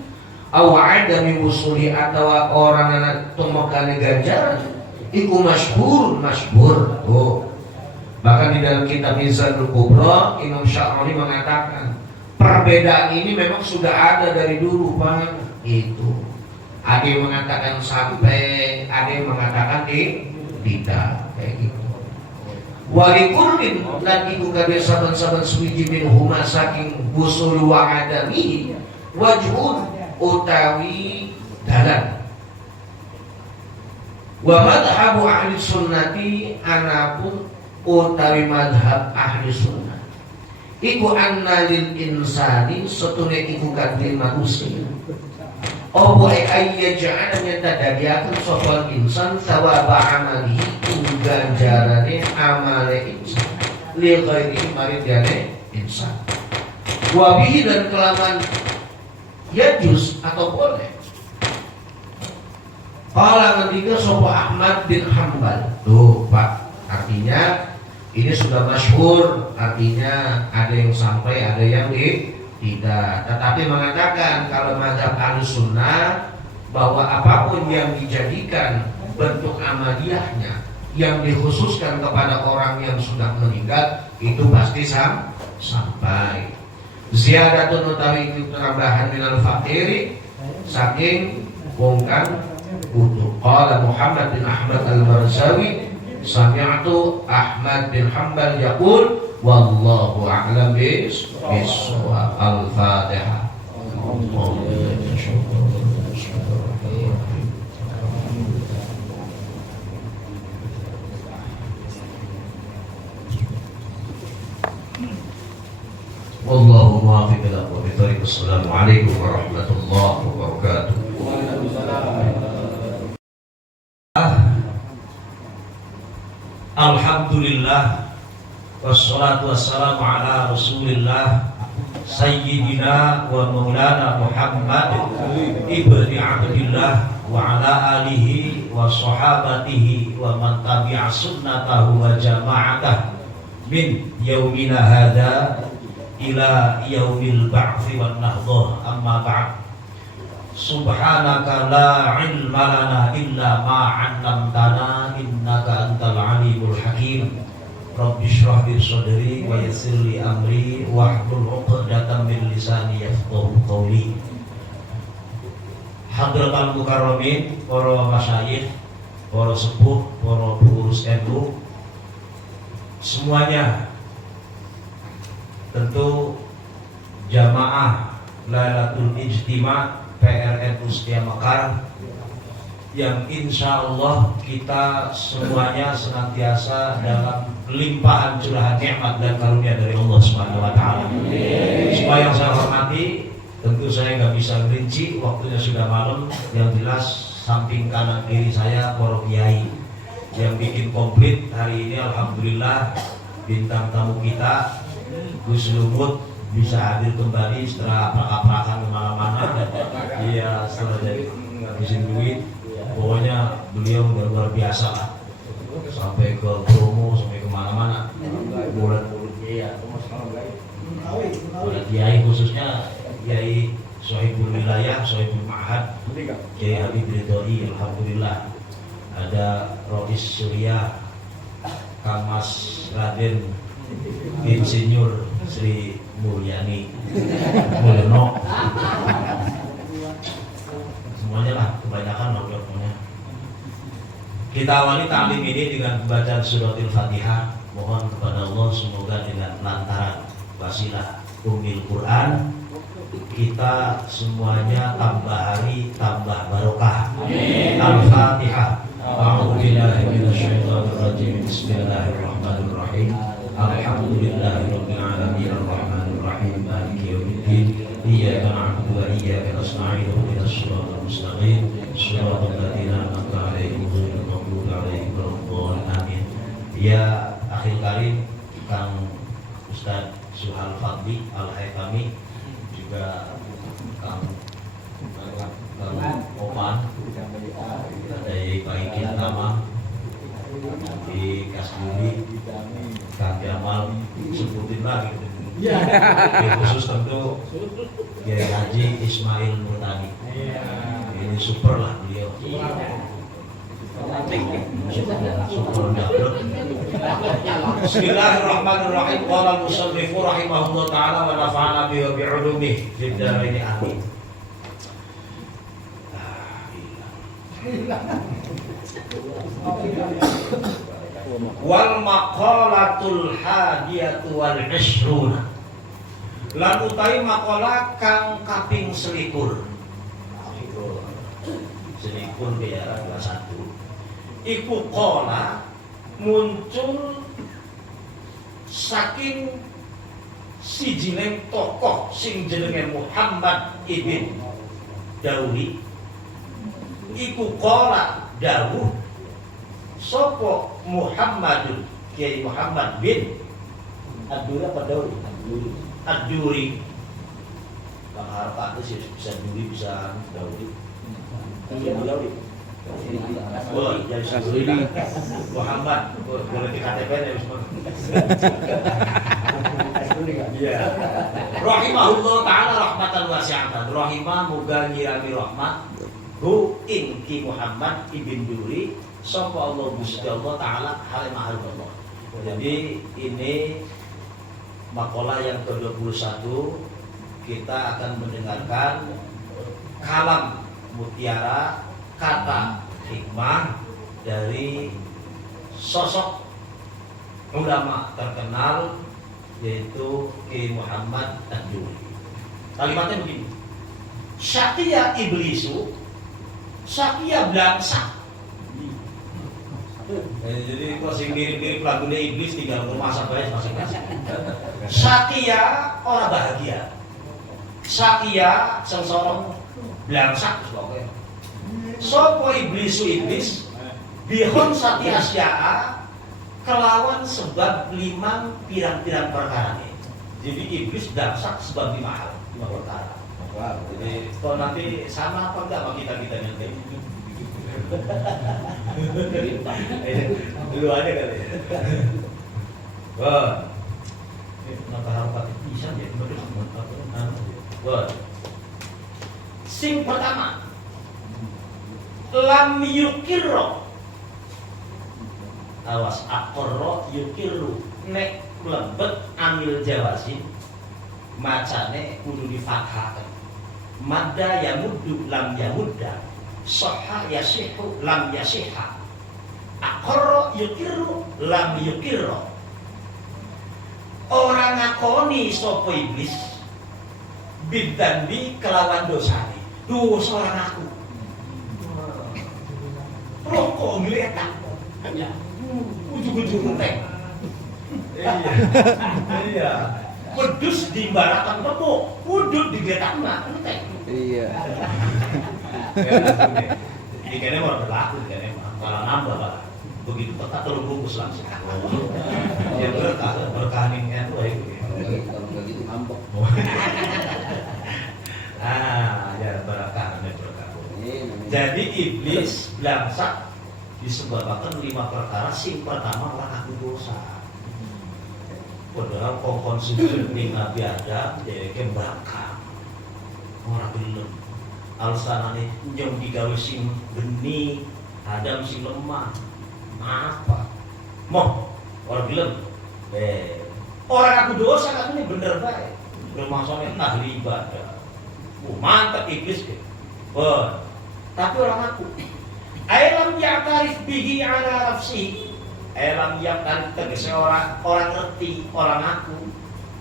aw adami wusuli atau orang anak temokane ganjaran iku masyhur. Oh. Bahkan di dalam kitab Mizanul Kubra Imam Sya'rani mengatakan perbedaan ini memang sudah ada dari dulu Pak. Itu ada yang mengatakan sampai, ada yang mengatakan tidak kayak gitu. Walikullin lan iku kabeh saben-saben suwiji min huma saking usul wa adami wajhun utawi dalan. Wa madhhabu ahli sunnati anapun utawi madhab ahli sunnah iku anna lil insani setune iku kadhe manusia Apa ayya ja'ala nyatadadiakeun sapa insan sawaba amalihi ing ganjarane amale insan li ghairihi maridane insan. Wa bihi dan kelaman yajuz atau boleh. Qala ngendika sapa Ahmad bin Hanbal. Tuh, Pak. Artinya ini sudah masyhur, artinya ada yang sampai, ada yang tidak. Tetapi mengatakan kalau mazhab Ahlussunnah bahwa apapun yang dijadikan bentuk amaliyahnya yang dikhususkan kepada orang yang sudah meninggal itu pasti sampai. Ziyadatun utawi itu tambahan minal fakiri saking wong kang butuh. Qala Muhammad bin Ahmad al-Marzawi sami'tu Ahmad bin Hanbal yaqul wallahu a'lam bis-shawab. Al-Fatihah. Wallahu muwaffiq ila aqwamit thariq. Assalamualaikum warahmatullahi wabarakatuh. Alhamdulillah wassalatu wassalamu ala Rasulillah Sayyidina wa Maulana Muhammad ibni Abdillah wa ala alihi wa sahabatihi wa man tabi'a sunnatahu wa jama'atah min yaumina hadha ila yaumil ba'thi wan nahdhah. Amma ba'd. Subhanaka la ilma lana illa ma 'allamtana innaka antal alimul hakim. Rabbi shrah li sadri wa yassir li amri wahlul 'uqdatam min lisani yafqahu qawli. Hadratul mukarramin, para masyayikh, para sepuh, para pengurus NU semuanya, tentu jamaah Lailatul Ijtima' PRNU Setia Mekar yang insya Allah kita semuanya senantiasa dalam limpahan curahan nikmat dan karunia dari Allah Subhanahu wa Ta'ala. Semua yang saya hormati, tentu saya nggak bisa merinci, waktunya sudah malam. Yang jelas samping kanan kiri saya para kiai yang bikin komplit hari ini. Alhamdulillah bintang tamu kita Gus Lumut bisa hadir kembali setelah prak-prakan kemana-mana. Iya, setelah jadi ngabisin duit, pokoknya beliau udah luar biasa lah. Sampai ke promo, sampai kemana-mana. Bulan-bulan iya, bulan kiai khususnya Kiai Sohibul Wilayah, Sohibul Ma'had, Kiai Habib Ridhoi. Alhamdulillah ada Rois Surya, Kang Mas Raden Insinyur Sri Mulyani Mulyono, semuanya lah, kebanyakan makhluknya. Kita awali taklim ini dengan bacaan suratul Fatihah. Mohon kepada Allah semoga dengan lantaran wasilah Ummil Quran kita semuanya tambah hari tambah barokah. Al-Fatihah. A'udzu billahi minasyaitonir rajim. Bismillahirrahmanirrahim. Alhamdulillahirabbil alamin arrahmanir rahim maliki yaumiddin iyyaka na'budu wa iyyaka nasta'in ihdinas siratal mustaqim siratal ladzina an'amta 'alaihim ghairil maghdubi 'alaihim waladdallin amin. Ya akhil karim Kang Ustaz Suhal Fadli Al-Haytami, juga Kang Oman, ada Baikin Tama di Kasbudi, Kang Jamal, sebutin lagi. Khusus tentu Kiai Haji Ismail Murtani. Ini super lah beliau. Super dablek. Bismillahirrahmanirrahim. Qala al-musannifu rahimahullah ta'ala wa nafa'ana bihi wa bi'ulumihi fid dharain amin. Wal maqalatul hadiyatu wal 'ishruna. Lan utawi maqalah kang kaping 21. Selikur biara 21. Iku qala muncul saking sijining tokoh sing jenenge Muhammad ibn Dauri iku qala dawuh sapa Muhammadun Kiai Muhammad bin Ad-Duri apa Dauri? Ad-Duri. Bang Harpa itu sih bisa Duri bisa Dauri. Dauri. Wah, jadi Duri. Muhammad boleh di KTP ya semua. Iya. Rahimahullah taala rahmatan wasi'atan. Rahimah muga nyirami rahmat hu ing Ki Muhammad ibn Duri sapa Allah Gusti Allah taala halimah Allah. Jadi ini makalah yang ke-21 kita akan mendengarkan kalam mutiara kata hikmah dari sosok ulama terkenal yaitu Ki Muhammad Ad-Duri. Kalimatnya begini. Syaqiya iblisu syaqiya belangsak. Jadi kalau sing mirip-mirip lagunya iblis tinggal memasak bae masing-masing. Syaqiya orang bahagia. Syaqiya sengsara belangsak pokoknya. Sopo iblisu iblis bihon sati asya'a kelawan sebab 5 pirang-pirang perkara. Jadi iblis belangsak sebab 5 hal, 5 perkara. Jadi kalau nanti sama apa enggak sama kita nanti? Dulu aja kali ya. Wah, ini kenapa harus bisa ya? Wah, sing pertama, lam yukirro, awas akorro yukirru, nek lebet amil jawasin, macane kudu difathakan. Madda yamuddu lam yamudda. Soha yasihu lam yasiha. Akorro yukiru lam yukirro. Orang ngakoni sopo iblis bidambi kelawan dosane. Dosa orang aku. Rokok ngeletak. Ujung-ujung entek. Iya. Pedus di barakan tepuk, udut di geletakna entek. Iya. Ini kayaknya mau berlaku, kayaknya malah nambah lah. Begitu peta telur bungkus langsung. Ya berkah ini itu itu. Kalau begitu ngambek. Ya berkah. Jadi iblis belangsak disebabkan 5 perkara. Sing pertama lah aku dosa. Padahal konsumsi Nabi Adam jadi kembangkan orang belum. Alasanane njong digawe sing geni, Adam sing lemah. Apa? Moh, orang gelem. Orang aku dosa katanya bener bae. Bermaksudnya ahli ibadah. Mantap iblis ke. Tapi orang aku. Alam ya'tarif bihi ala nafsi. Alam ya'tarif tegese orang ngerti orang aku.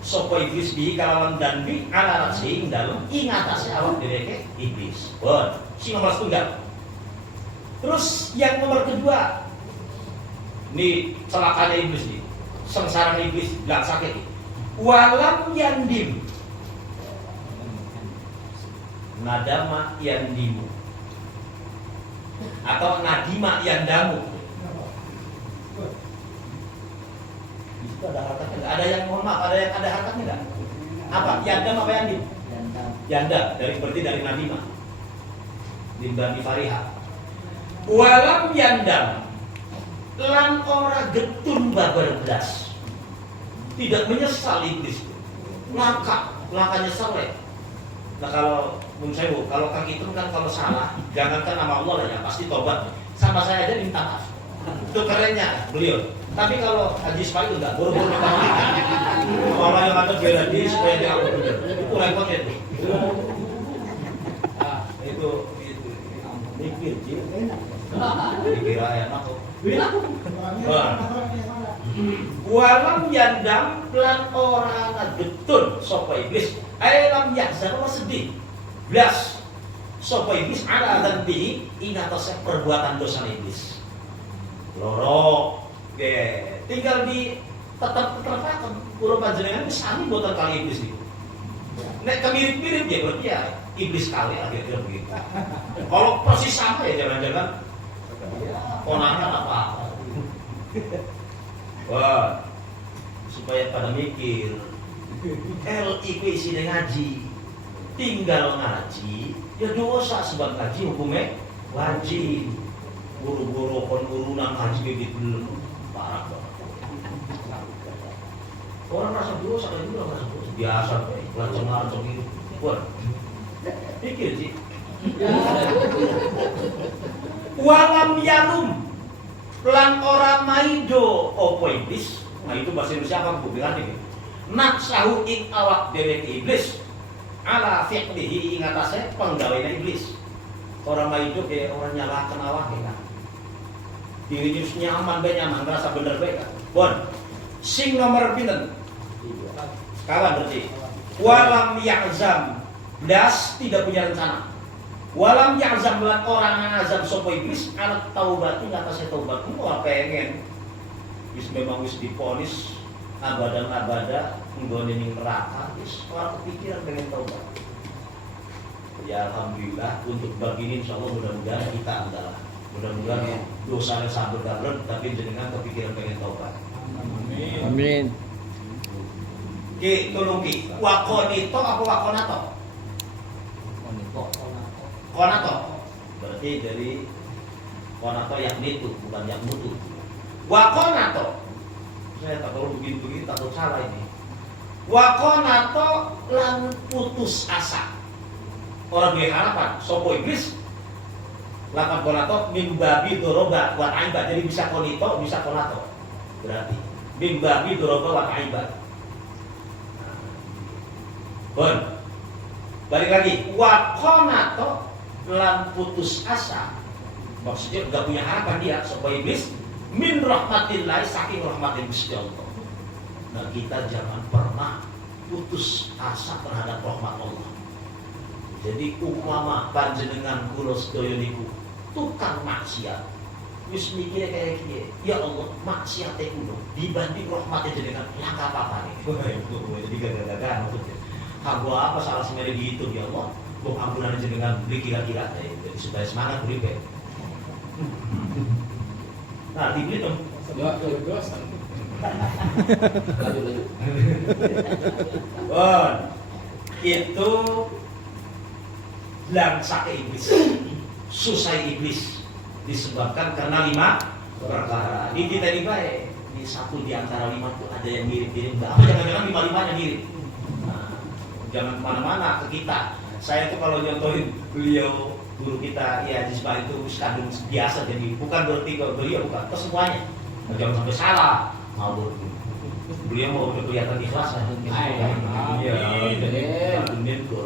Sopo iblis di kalawan dan bi ala nafsi dalam ingatasi awak dhewe iblis. Si nomor tunggal. Terus yang nomor kedua, ini celakanya iblis nih, sengsara iblis bilang sakit. Walam yandim, nadama yandimu, atau nadima yandamu. Itu ada harkatnya, ada yang mohon maaf, ada harkatnya nggak? Apa? Yandam apa yandim? Yanda, berarti dari nadima. Limbani fariha. Walam yandam, lan ora getun babar belas. Tidak menyesal iblis. Langkah nyesal ya. Nah kalau menurut saya, kalau kaki itu kan kalau salah, jangankan nama Allah lah ya, pasti tobat. Sama saya aja minta maaf. Itu kerennya beliau. Tapi kalau Haji Ismail enggak, buru-buru minta maaf. Orang yang ada bela diri supaya dia aku benar. Itu repotnya itu. Itu mikir dikira enak kok. Walam yandam lan orang getun sapa iblis. Alam yahzan wa sedih. Blas sapa iblis ala dzambi ing atase perbuatan dosa iblis. Loro tinggal di tetap terpakai. Kulo panjenengan sami boten kali iblis niku. Nek kemirip-mirip ya berarti ya iblis kali akhirnya begitu. Kalau persis sama ya jangan-jangan ponakan apa? Wah, supaya pada mikir, LIP isinya ngaji, tinggal ngaji, ya dosa sebab ngaji hukumnya wajib. Buru-buru kon urunan ngaji begitu belum parah banget. Orang rasa dosa kan juga rasa dosa biasa, lanceng-lanceng gitu. Wah, pikir sih. Walam yalum lan ora maido opo iblis. Nah itu bahasa Indonesia apa Bu bilang ini? Naksahu ing awak dhewe iblis ala fi'lihi ing atase penggaweane iblis. Orang maido kayak orang nyalakan awak ya kan. Diri nyaman bae nyaman rasa bener bae kan. Bon. Sing nomor pinten? Kawan berarti. Walam ya'zam das tidak punya rencana. Walam ya'zam lan orang azam sapa iblis alat taubat ing atase taubat ora pengen. Wis memang wis diponis abada nggone ning neraka wis ora kepikiran pengen taubat. Ya alhamdulillah untuk bagi ini insyaallah mudah-mudahan kita adalah mudah-mudahan dosanya sabar dalam tapi jenengan kepikiran pengen taubat. Amin. Amin. Ki tolong ki wakonito apa wakonato? Konato. Berarti dari konato yakni itu bukan yakmutu. Wakonato. Saya tak tahu begini takut salah ini. Wakonato lan putus asa. Orang berharapan sopo iblis lapan konato mimbabi doroba wat aibat. Jadi bisa konito bisa konato. Berarti mimbabi doroba wat aibat. Bon. Balik lagi wakonato lan putus asa. Maksudnya enggak punya harapan dia sopo iblis min rahmatillah saking rahmatin Gusti Allah. Nah, kita jangan pernah putus asa terhadap rahmat Allah. Jadi umpama panjenengan kula sedaya niku tukang maksiat. Wis mikire kayak kiye, ya Allah, maksiat kulo dibanding rahmat jenengan langkah apa nih? Jadi gagah-gagah maksudnya. Hago apa salah semere gitu ya Allah? Bok ampunan jenengan beli kira-kira supaya semangat beribe. Nah, dibeli dong. Lanjut. Itu langsak iblis, susah iblis disebabkan karena 5 perkara. Di kita ini baik, di satu di antara 5 itu ada yang mirip-mirip. Apa jangan-jangan 5-5-nya mirip? Nah, jangan kemana-mana ke kita. Saya tuh kalau nyontohin beliau guru kita ya di sebelah itu kandung biasa, jadi bukan berarti beliau bukan ke semuanya. Jangan sampai salah. Mau beliau mau udah kelihatan ikhlas kan? Iya, jadi dunia itu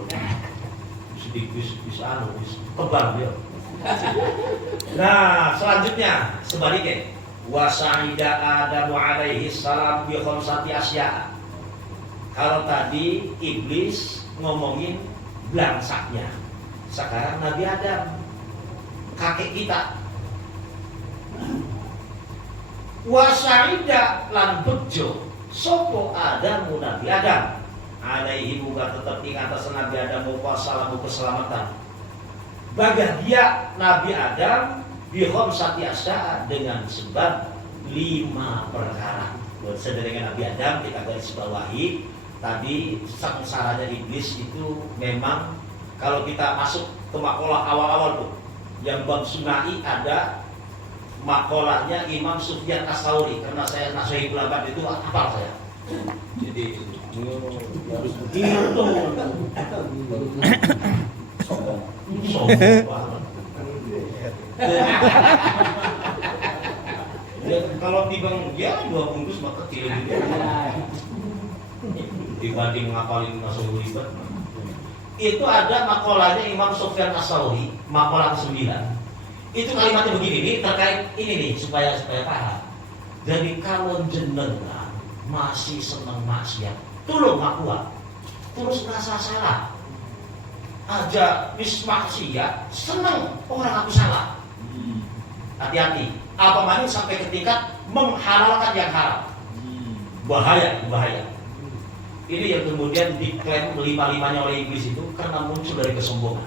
sedikit bisa kebal dia. Nah, selanjutnya sebaliknya wasa'ida Adamu alaihi salam bi khamsati asya. Kalau tadi iblis ngomongin blangsaknya, sekarang Nabi Adam kakek kita. Wasa'ida lan bejo sopo Adamu Nabi Adam alaihi muga tetap ingat atas Nabi Adam wassalamu keselamatan. Bahagia Nabi Adam bi khamsati asya dengan sebab 5 perkara. Buat sederhana Nabi Adam kita garis bawahi tadi sengsaranya iblis itu memang kalau kita masuk ke makalah awal-awal tuh yang bab sunai ada makolahnya Imam Sufyan As-Tsauri karena saya nasihat belajar itu hafal saya. Jadi harus begitu. Ya, kalau timbang ya 2 bungkus mah kecil gitu. Dibanding ngapalin masuk ribet. Itu ada makolahnya Imam Sufyan As-Tsauri, makalah ke-9. Itu kalimatnya begini nih terkait ini nih supaya paham. Jadi kalau jenengan masih senang maksiat, tolong ngakuat. Terus merasa salah. Aja wis maksiat, seneng orang aku salah. Hati-hati. Apa manis sampai ke tingkat menghalalkan yang haram. Bahaya. Ini yang kemudian diklaim lima-limanya oleh iblis itu karena muncul dari kesombongan.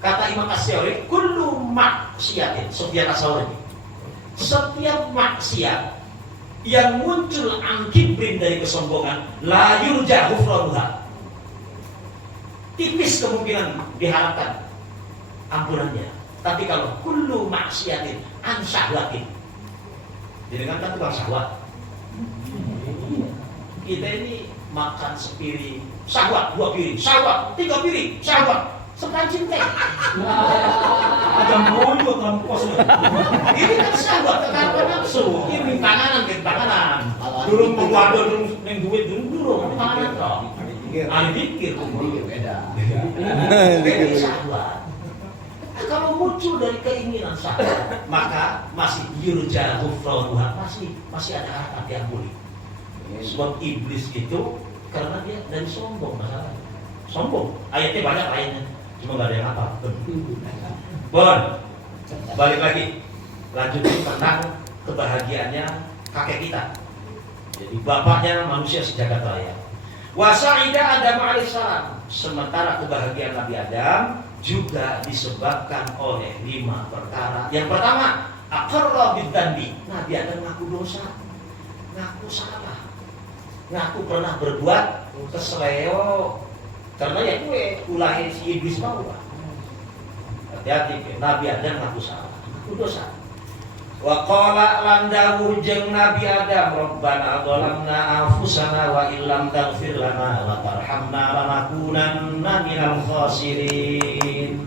Kata Imam As-Syafi'i, kullu maksiatin, Sufyan Ats-Tsauri, setiap maksiat yang muncul an kibrin dari kesombongan, la yurja ghufranuha, tipis kemungkinan diharapkan ampunannya. Tapi kalau kullu maksiatin an syahwatin, jadi kan tukang syahwat. Kita ini makan sepiring syahwat, 2 piring syahwat, 3 piring syahwat, sepancing teh. Ada mulut kampus. Ini kan syahwat, kekakuan nafsu. Ini panganan, Durung menguado, durung neng duit, durung panganan kok. Ahli pikir, beda. Ini syahwat. Kalau muncul dari keinginan syahwat, maka masih yurja ghufranuha, masih ada harapan diampuni. Sebab iblis itu karena dia dari sombong masalahnya. Sombong. Ayatnya banyak ayatnya, cuma nggak ada yang apa. Bon, balik lagi, lanjutin tentang kebahagiaannya kakek kita. Jadi bapaknya manusia sejagat raya. Wasa'ida Adam alaihissalam. Sementara kebahagiaan Nabi Adam juga disebabkan oleh 5 perkara. Yang pertama, aqarra bidzanbi. Nabi Adam ngaku dosa, ngaku salah, ngaku pernah berbuat kesleo. Karena ya gue ulahin si iblis mau. Hati-hati, Nabi Adam ngaku salah, ngaku dosa. Wa qala lan dawuh jeung Nabi Adam, Rabbana dhalamna anfusana wa illam taghfir lana wa tarhamna lanakunanna minal khasirin.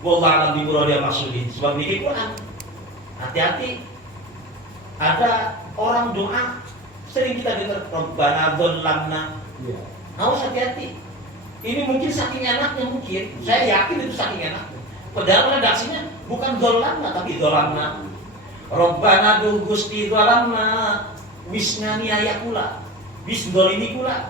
Wallahu a'lam bimurad maksudin. Sebab ini Quran. Hati-hati. Ada orang doa sering kita dengar Rabbana dhalamna. Harus hati-hati. Ini mungkin saking enaknya mungkin. Saya yakin itu saking enaknya. Padahal redaksinya bukan dhalamna tapi dhalamna. Rabbana du Gusti dhalamna wis nganiaya kula, wis ndolimi kula,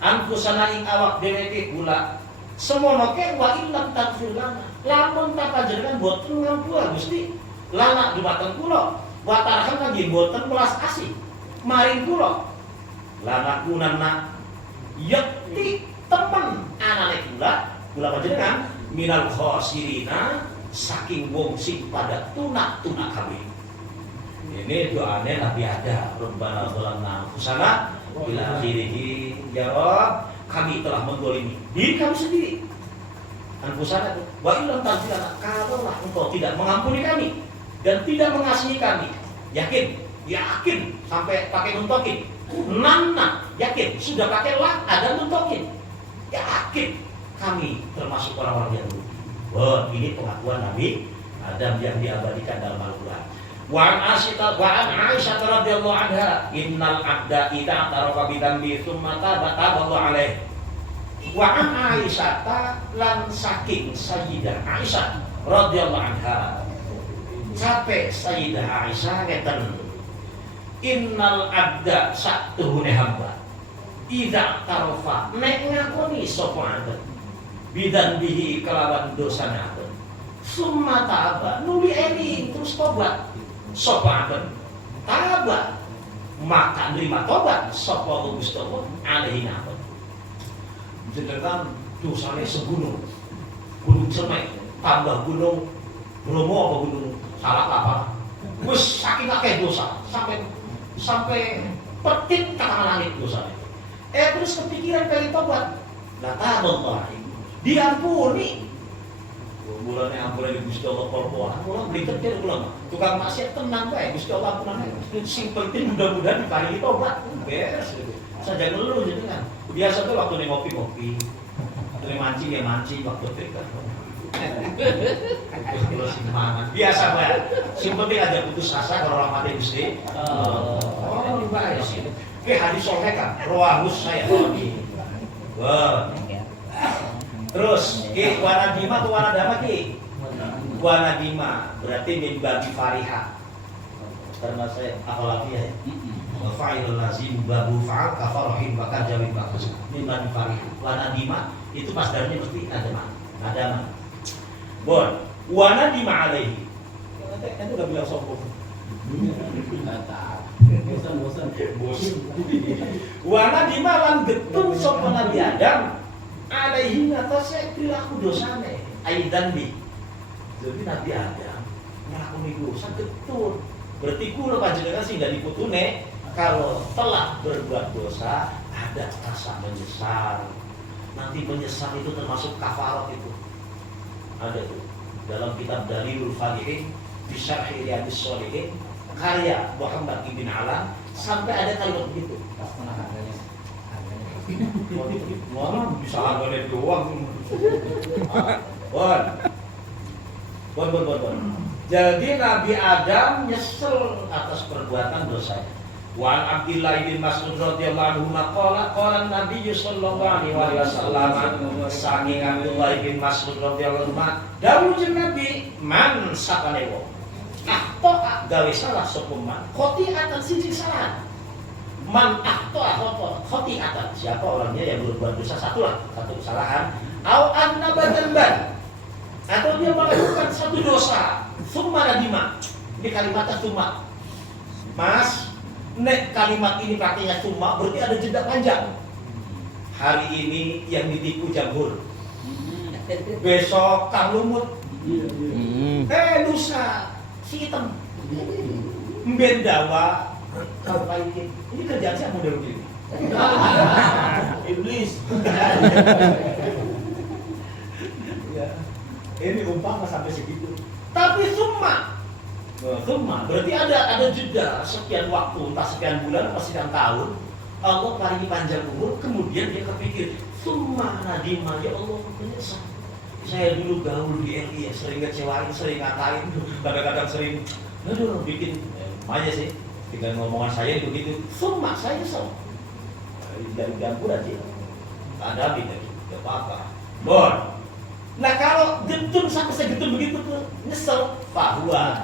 anfusana ing awak dhewe kula, semono ke wa illam taghfir lana, lamun ta panjenengan boten ngampura Gusti lana dumateng kula, wa tarhamna nggih boten welas asih maring kula, lana kunanna yakti temen anane kula panjenengan minal khosirina saking wong sing pada tunak-tunak kabeh. Ini doanya Nabi Adam, Rabbana dhalamna anfusana ila akhirih, ya Rabb, kami telah menzalimi diri kami sendiri. Anfusana, wa illam taghfir lana, kalaulah engkau tidak mengampuni kami dan tidak mengasihi kami. Yakin sampai pakai nuntokin. Nanna, yakin sudah pakai lah ada nuntokin. Yakin kami termasuk orang-orang yang rugi. Wah, ini pengakuan Nabi Adam yang diabadikan dalam Al-Quran. Wa an Aisyah radhiyallahu anha, innal abda idza tarafa bi dzambi tsumma taba Allah alaihi. Wa an Aisyah lan saking Sayyidah Aisyah radhiyallahu anha. Sampai Sayyidah Aisyah ngeten, innal abda satuhune hamba idza tarafa nek ngakoni sapa adat bidan bihi kelawan dosana adat summa taba nuli eling terus tobat sapa adat taba maka nerima tobat sapa Gusti Allah alaihi nabi. Jenengan dosane segunung Cermek tambah gunung Bromo apa gunung Salak apa wis saking akeh dosa sampai petit ke langit dosanya. Terus kepikiran kali tobat. Lah taballah. Diampuni. Mulane ampun Gusti Allah perpoan. Mula beli kerja kula. Tukang maksiat tenang bae Gusti Allah ampunan. Sing penting mudah-mudahan diparingi tobat. Beres gitu. Saja ngeluh jenengan. Biasa tuh waktu ning ngopi-ngopi. Waktu mancing ya mancing waktu tekan. Biasa bae. Sing penting aja putus asa kalau rahmati Gusti. Oh, bae sih. Oke, hadis sahih kan, rawahus saya lagi. Wah. Terus, ki wanadima atau wanadama ki? Wanadima berarti min babi fariha. Karena saya apalagi ya. Wa fa'ilul lazim babu fa'al kafarahin bakal jawab bagus. Min babi fariha. Wanadima itu masdarnya mesti adama. Bon, wanadima alaihi. Nanti udah bilang sombong. bosan. Wana di malam getun sapa Nabi Adam alaihi ngatasi perilaku dosane aidan bi. Jadi Nabi Adam nglakoni dosa getun. Berarti kula panjenengan sing dari putune kalau telah berbuat dosa ada rasa menyesal. Nanti menyesal itu termasuk kafarat itu. Ada tuh dalam kitab Dalilul Falihin Bisyarh Riyadhis Shalihin karya Muhammad Ibn Alam sampai ada kalimat begitu. Wah, bisa harganya doang. Bon. Jadi Nabi Adam nyesel atas perbuatan dosa. Wa Abdullah bin Mas'ud radhiyallahu anhu qala Nabi sallallahu alaihi wasallam saking Abdullah bin Mas'ud radhiyallahu anhu dawuh jeung Nabi man sakalewo gawe salah sapa man khotiatan siji salah man khotiatan siapa orangnya yang berbuat dosa satu kesalahan au annaba dzamban atau dia melakukan satu dosa summa nadima ini kalimatnya summa mas nek kalimat ini pakainya summa berarti ada jeda panjang. Hari ini yang ditipu jamhur, besok Kang Lumut, lusa si hitam, Mbendawa, kau paikin. Ini kerjaan siapa model begini? Iblis. Ini umpama sampai segitu. Tapi summa berarti ada jeda sekian waktu, entah sekian bulan atau sekian tahun. Allah paringi panjang umur, kemudian dia kepikir, summa nadima, ya Allah menyesal. Saya dulu gaul di LI, sering ngecewain, sering ngatain, kadang-kadang sering, bikin aja sih, dengan ngomongan saya begitu. Summa saya nyesal. Dari ganggu aja, ada beda, tidak apa-apa. Bon. Nah kalau getun sampai segetun begitu tuh nyesel, fahuwa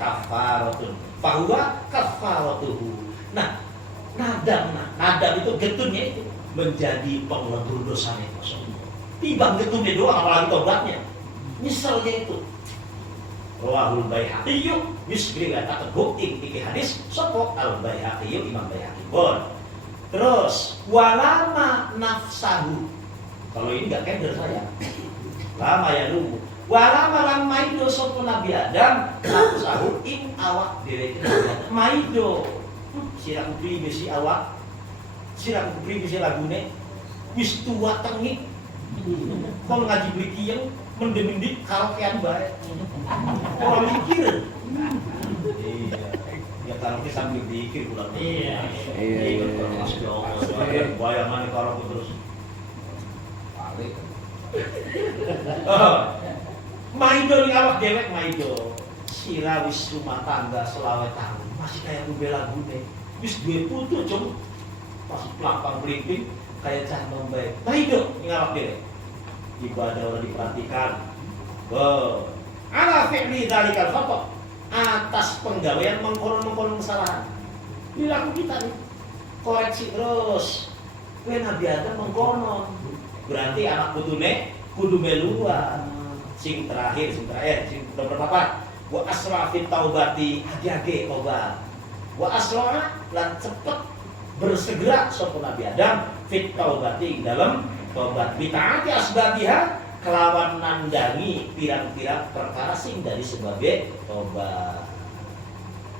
kafaratuhu. Nah nadam itu getunnya itu menjadi penglebur dosanya itu. Timbang getunnya doang apalagi tobatnya, nyeselnya itu. Rawahul Baihaqi misbri kata bukti iki hadis sapa al Baihaqi Imam Baihaqi. Bon. Terus walama nafsahu. Kalau ini enggak keder saya. Lama ya dulu. Walama lan maido sapa Nabi Adam nafsahu in awak dhewe maido. Sirah kupri besi awak. Sirah kupri besi lagune wis tua tengik. Kok ngaji beli kiyeng mendemendik karaokean bae. Ora mikir. Iya. Ya karaoke sambil dikir pulang. Iya. Iya. Bayangan karaoke terus. Balik. Maido ning awak dewek maido. Sira wis rumah tangga selawe tahun. Masih kayak gue lagune. Wis duwe putu, Cung. Pas pelapang blinting kayak cah membaik. Maido ning awak dewek. Ibadah ora diperhatikan. Ala fi'li dzalikal khata. Atas penggawaian mengkonon kesalahan. Dilaku kita nih. Koreksi terus. Kowe Nabi Adam mengkonon. Berarti anak putune kudu meluan. Sing terakhir sing nomor 4. Wa asra fit taubati hati-hati tobat. Wa asra lan cepet bersegera sapa Nabi Adam fit taubati dalam tobat. Bitaati asbabiha kelawan nandangi pirang-pirang perkara sing dari sebabnya tobat.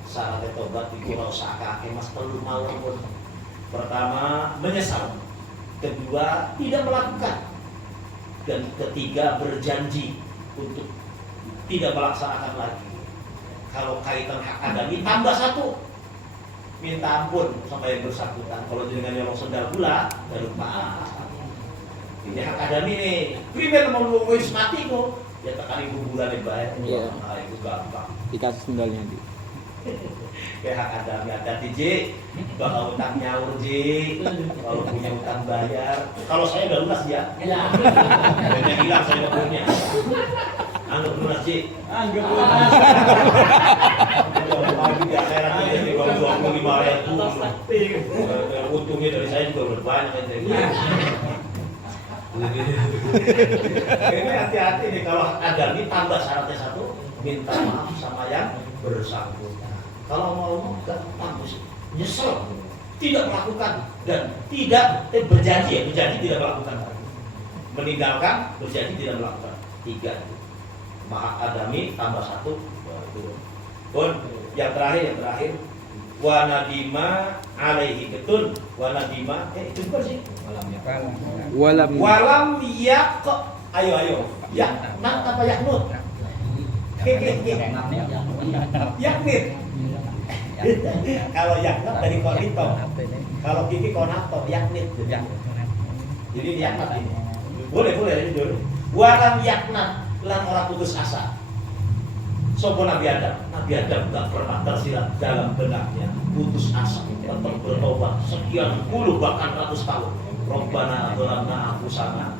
Syarat tobat iku ora usah akeh Mas perlu mawon. Pertama menyesal. Kedua, tidak melakukan. Dan ketiga, berjanji untuk tidak melaksanakan lagi. Kalau kaitan hak adami, tambah 1. Minta ampun sama yang bersangkutan. Kalau dengan yang sendal pula, baru maaf. Ini hak adami nih. Primer mau ngomongin mati kok. Ya tekani kuburan yang baik. Iya. Nah, itu gampang. Dikasih sendalnya nanti. Kayak hak adami hati-hati J. Bakal utang nyaur J. Kalau punya utang bayar. Kalau saya udah lunas ya. Banyak hilang saya udah punya. Anggap lunas J. Anggap lunas. Lagi gak saya nanti dari uang 25.000. Untungnya dari saya juga udah banyak aja. Ini hati-hati nih kalau adami tambah syaratnya 1, minta maaf sama yang bersangkutan. Kalau mau gampang sih, nyesel. tidak melakukan dan tidak berjanji tidak melakukan, meninggalkan berjanji tidak melakukan. 3 maha adami tambah 1 pun yang terakhir wa nadima alaihi ketun wa nadima itu bukan sih walam yak ayo yaknat apa yaknut yaknit kalau yaknat dari konito kalau kiki konato yaknit jadi yaknat ini boleh ini dulu walam yaknat lan orang putus asa. Sopo Nabi Adam gak pernah tersirat dalam benaknya putus asa, tetap bertobat sekian puluh bahkan ratus tahun. Rabbana dzalamna anfusana.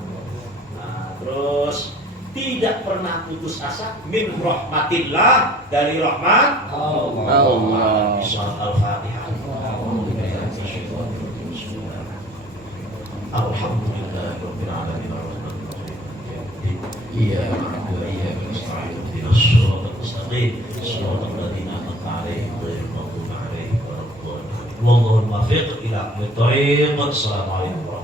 Nah, terus tidak pernah putus asa min rahmatillah, dari rahmat Allah. Al-Fatihah. Alhamdulillahirabbil alamin. إياك نعبد وإياك نستعين اهدنا الصراط المستقيم صراط الذين أنعمت عليهم غير المغضوب عليهم ولا الضالين اللهم وفق إلى الطريق. السلام عليكم.